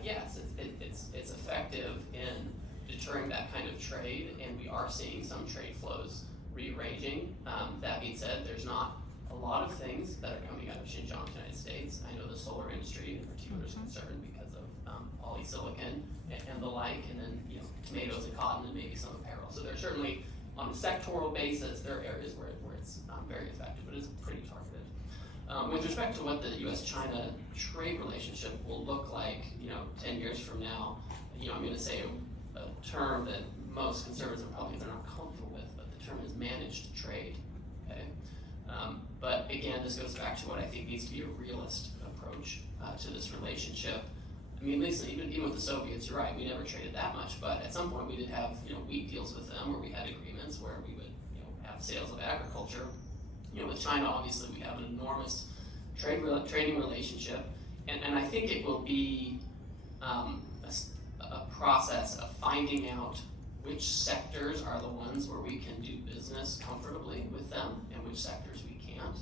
yes, it's effective in deterring that kind of trade, and we are seeing some trade flows rearranging. That being said, there's not a lot of things that are coming out of Xinjiang, United States. I know the solar industry in particular is concerned because of polysilicon and the like, and then tomatoes and cotton and maybe some apparel. So there's certainly, on a sectoral basis, there are areas where it's very effective, but it's pretty targeted. With respect to what the U.S.-China trade relationship will look like, 10 years from now, I'm going to say a term that most conservatives and Republicans are not comfortable with, but the term is managed trade. Okay, but again, this goes back to what I think needs to be a realist approach to this relationship. I mean, listen, even with the Soviets, you're right, we never traded that much, but at some point we did have wheat deals with them where we had agreements where we would have sales of agriculture. With China, obviously, we have an enormous trading relationship, and I think it will be a process of finding out which sectors are the ones where we can do business comfortably with them and which sectors we can't.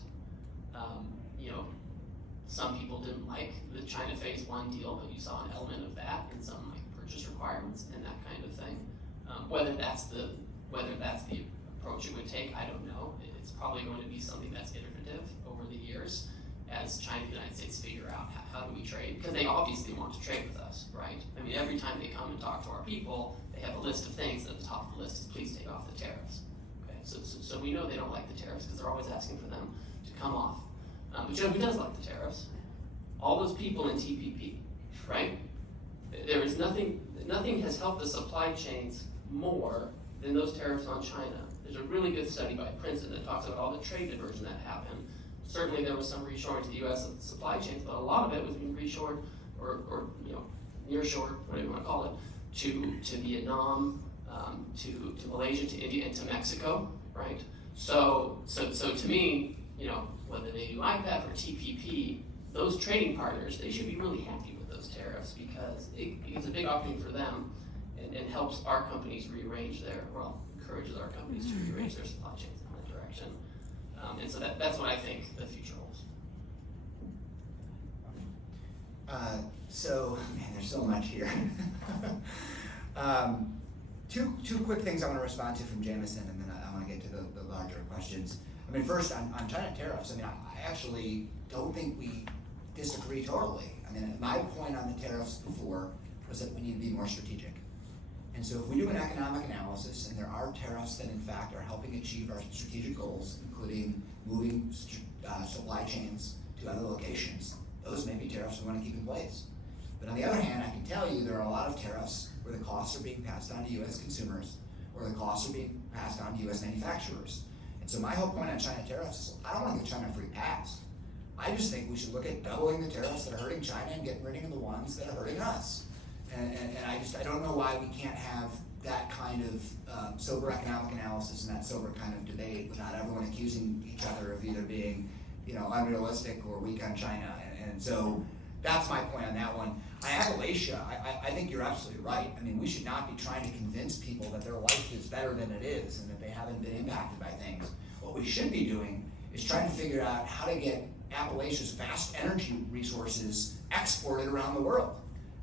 Some people didn't like the China Phase 1 deal, but you saw an element of that in some purchase requirements and that kind of thing. Whether that's the approach it would take, I don't know. It's probably going to be something that's iterative over the years as China and the United States figure out how do we trade, because they obviously want to trade with us, right? I mean, every time they come and talk to our people, they have a list of things, and at the top of the list is please take off the tariffs. Okay, so we know they don't like the tariffs because they're always asking for them to come off. But who does like the tariffs? All those people in TPP, right? There is nothing has helped the supply chains more than those tariffs on China. There's a really good study by Princeton that talks about all the trade diversion that happened. Certainly there was some reshoring to the U.S. of the supply chains, but a lot of it was being reshored or nearshored, whatever you want to call it, to Vietnam, to Malaysia, to India, and to Mexico, right? So to me, whether they do IPEF or TPP, those trading partners, they should be really happy with those tariffs because it's a big opportunity for them and helps our companies encourages our companies to rearrange their supply chains in that direction. And so that's what I think the future holds. Man, there's so much here. Two quick things I want to respond to from Jamieson, and then I want to get to the larger questions. I mean, first on China tariffs. I mean, I actually don't think we disagree totally. I mean, my point on the tariffs before was that we need to be more strategic. And so if we do an economic analysis and there are tariffs that in fact are helping achieve our strategic goals, including moving supply chains to other locations, those may be tariffs we want to keep in place. But on the other hand, I can tell you there are a lot of tariffs where the costs are being passed on to U.S. consumers or the costs are being passed on to U.S. manufacturers. And so my whole point on China tariffs is I don't want to give China a free pass. I just think we should look at doubling the tariffs that are hurting China and getting rid of the ones that are hurting us. And I don't know why we can't have that kind of sober economic analysis and that sober kind of debate without everyone accusing each other of either being, unrealistic or weak on China. And so that's my point on that one. Appalachia, I think you're absolutely right. I mean, we should not be trying to convince people that their life is better than it is and that they haven't been impacted by things. What we should be doing is trying to figure out how to get Appalachia's vast energy resources exported around the world.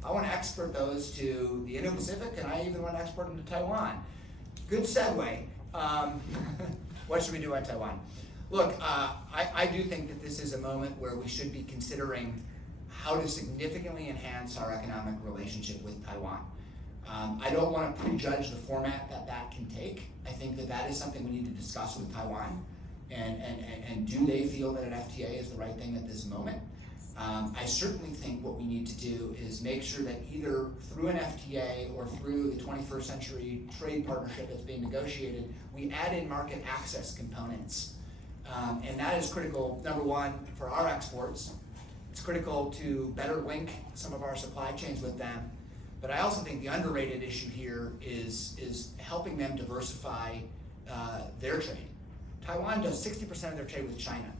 I want to export those to the Indo-Pacific, and I even want to export them to Taiwan. Good segue. What should we do on Taiwan? Look, I do think that this is a moment where we should be considering how to significantly enhance our economic relationship with Taiwan. I don't want to prejudge the format that can take. I think that is something we need to discuss with Taiwan. And do they feel that an FTA is the right thing at this moment? I certainly think what we need to do is make sure that either through an FTA or through the 21st century trade partnership that's being negotiated, we add in market access components. And that is critical, number one, for our exports. It's critical to better link some of our supply chains with them. But I also think the underrated issue here is helping them diversify their trade. Taiwan does 60% of their trade with China.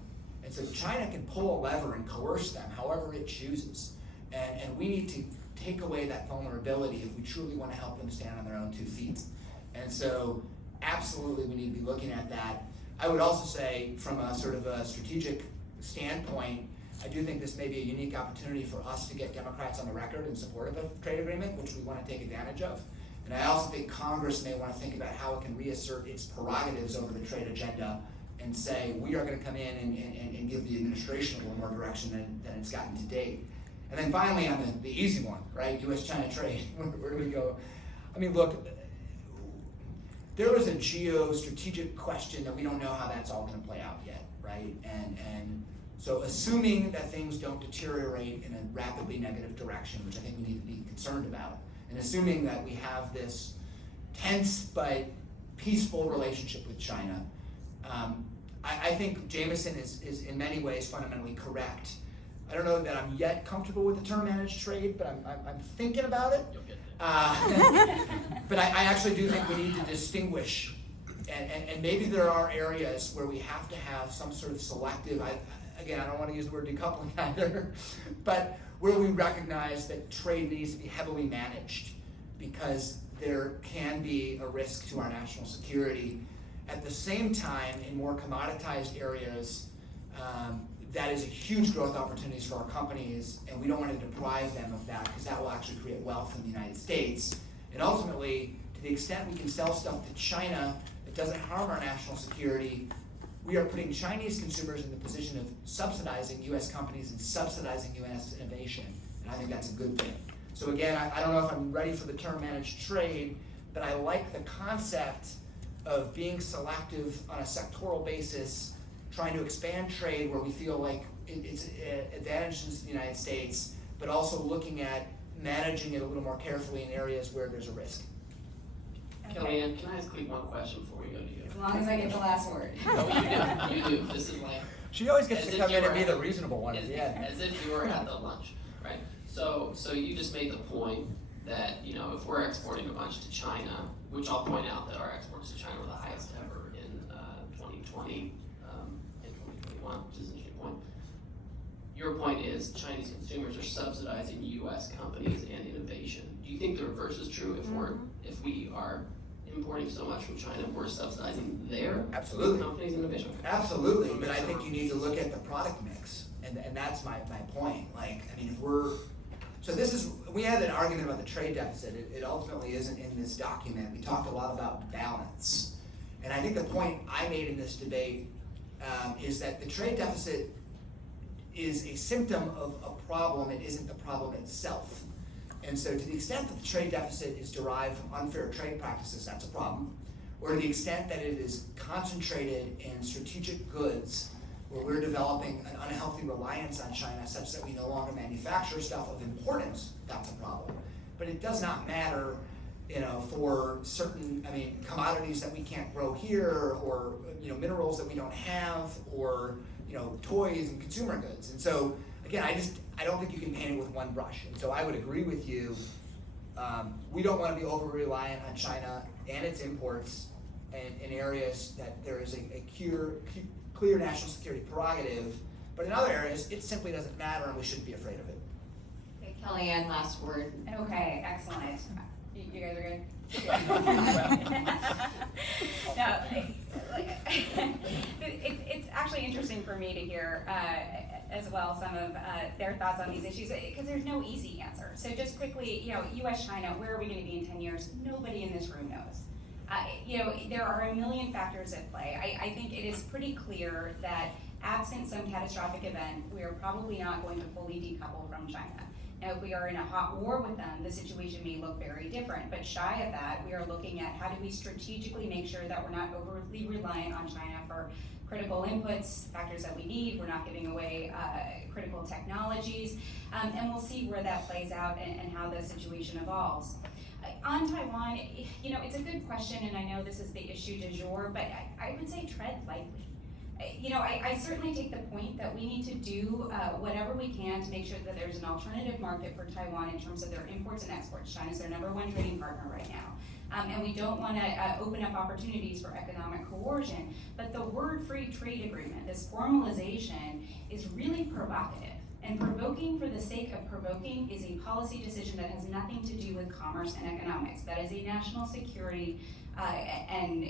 And so China can pull a lever and coerce them however it chooses. And we need to take away that vulnerability if we truly want to help them stand on their own 2 feet. And so absolutely we need to be looking at that. I would also say from a sort of a strategic standpoint, I do think this may be a unique opportunity for us to get Democrats on the record in support of a trade agreement, which we want to take advantage of. And I also think Congress may want to think about how it can reassert its prerogatives over the trade agenda and say, we are going to come in and give the administration a little more direction than it's gotten to date. And then finally on the easy one, right, US-China trade, where do we go? I mean, look, there is a geostrategic question that we don't know how that's all going to play out yet, right? And so assuming that things don't deteriorate in a rapidly negative direction, which I think we need to be concerned about, and assuming that we have this tense but peaceful relationship with China, I think Jamieson is in many ways fundamentally correct. I don't know that I'm yet comfortable with the term managed trade, but I'm thinking about it. You'll get there. But I actually do think we need to distinguish, and maybe there are areas where we have to have some sort of selective, again, I don't want to use the word decoupling either, but where we recognize that trade needs to be heavily managed because there can be a risk to our national security. At the same time, in more commoditized areas, that is a huge growth opportunities for our companies, and we don't want to deprive them of that because that will actually create wealth in the United States. And ultimately, to the extent we can sell stuff to China that doesn't harm our national security, we are putting Chinese consumers in the position of subsidizing US companies and subsidizing US innovation, and I think that's a good thing. So again, I don't know if I'm ready for the term managed trade, but I like the concept of being selective on a sectoral basis, trying to expand trade where we feel like it's advantages to the United States, but also looking at managing it a little more carefully in areas where there's a risk. Kellyanne, can I ask Clete one question before we go to you? As long as I get the last word. Oh, you do. This is like. She always gets as to if come you in and were be at the reasonable one at the end. As if you were at the lunch, right? So you just made the point that, if we're exporting a bunch to China, which I'll point out that our exports to China were the highest ever in 2020 and 2021, which is an interesting point. Your point is Chinese consumers are subsidizing U.S. companies and innovation. Do you think the reverse is true? If we are importing so much from China, we're subsidizing their companies and innovation? Absolutely, but I think you need to look at the product mix, and that's my point. Like, I mean, we had an argument about the trade deficit. It ultimately isn't in this document. We talked a lot about balance. And I think the point I made in this debate is that the trade deficit is a symptom of a problem. It isn't the problem itself. And so to the extent that the trade deficit is derived from unfair trade practices, that's a problem. Or to the extent that it is concentrated in strategic goods where we're developing an unhealthy reliance on China such that we no longer manufacture stuff of importance, that's a problem. But it does not matter, for certain, commodities that we can't grow here, or, minerals that we don't have, or, toys and consumer goods. And so, again, I don't think you can paint it with one brush. And so I would agree with you. We don't want to be over-reliant on China and its imports in areas that there is a clear national security prerogative, but in other areas, it simply doesn't matter and we shouldn't be afraid of it. Okay, Kellyanne, last word. Okay, excellent. You guys are good? No, it's actually interesting for me to hear as well some of their thoughts on these issues, because there's no easy answer. So just quickly, US-China, where are we going to be in 10 years? Nobody in this room knows. There are a million factors at play. I think it is pretty clear that absent some catastrophic event, we are probably not going to fully decouple from China. Now, if we are in a hot war with them, the situation may look very different. But shy of that, we are looking at how do we strategically make sure that we're not overly reliant on China for critical inputs, factors that we need. We're not giving away critical technologies, and we'll see where that plays out and how the situation evolves. On Taiwan, it's a good question, and I know this is the issue du jour, but I would say tread lightly. I certainly take the point that we need to do whatever we can to make sure that there's an alternative market for Taiwan in terms of their imports and exports. China's their #1 trading partner right now. And we don't want to open up opportunities for economic coercion. But the word free trade agreement, this formalization, is really provocative. And provoking for the sake of provoking is a policy decision that has nothing to do with commerce and economics. That is a national security and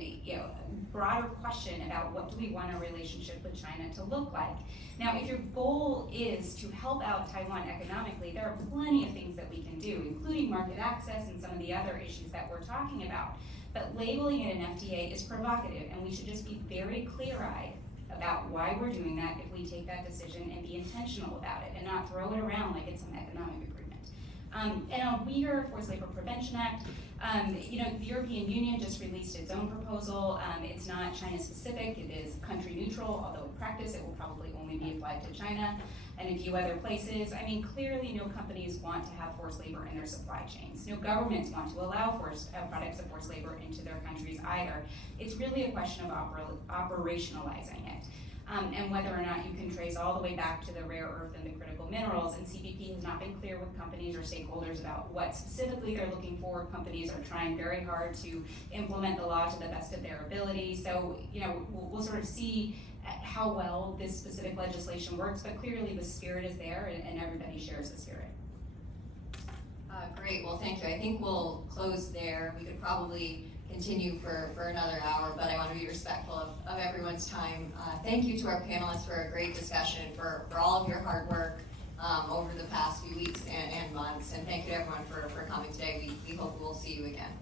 broader question about what do we want our relationship with China to look like. Now, if your goal is to help out Taiwan economically, there are plenty of things that we can do, including market access and some of the other issues that we're talking about. But labeling it an FTA is provocative, and we should just be very clear-eyed about why we're doing that if we take that decision and be intentional about it and not throw it around like it's some economic agreement. And on Uyghur Forced Labor Prevention Act, the European Union just released its own proposal. It's not China specific, it is country neutral, although in practice it will probably only be applied to China and a few other places. Clearly no companies want to have forced labor in their supply chains. No governments want to allow products of forced labor into their countries either. It's really a question of operationalizing it. And whether or not you can trace all the way back to the rare earth and the critical minerals. And CBP has not been clear with companies or stakeholders about what specifically they're looking for. Companies are trying very hard to implement the law to the best of their ability. So, we'll sort of see how well this specific legislation works, but clearly the spirit is there and everybody shares the spirit. Great, well, thank you. I think we'll close there. We could probably continue for another hour, but I want to be respectful of everyone's time. Thank you to our panelists for a great discussion, for all of your hard work over the past few weeks and months, and thank you to everyone for coming today. We hope we'll see you again.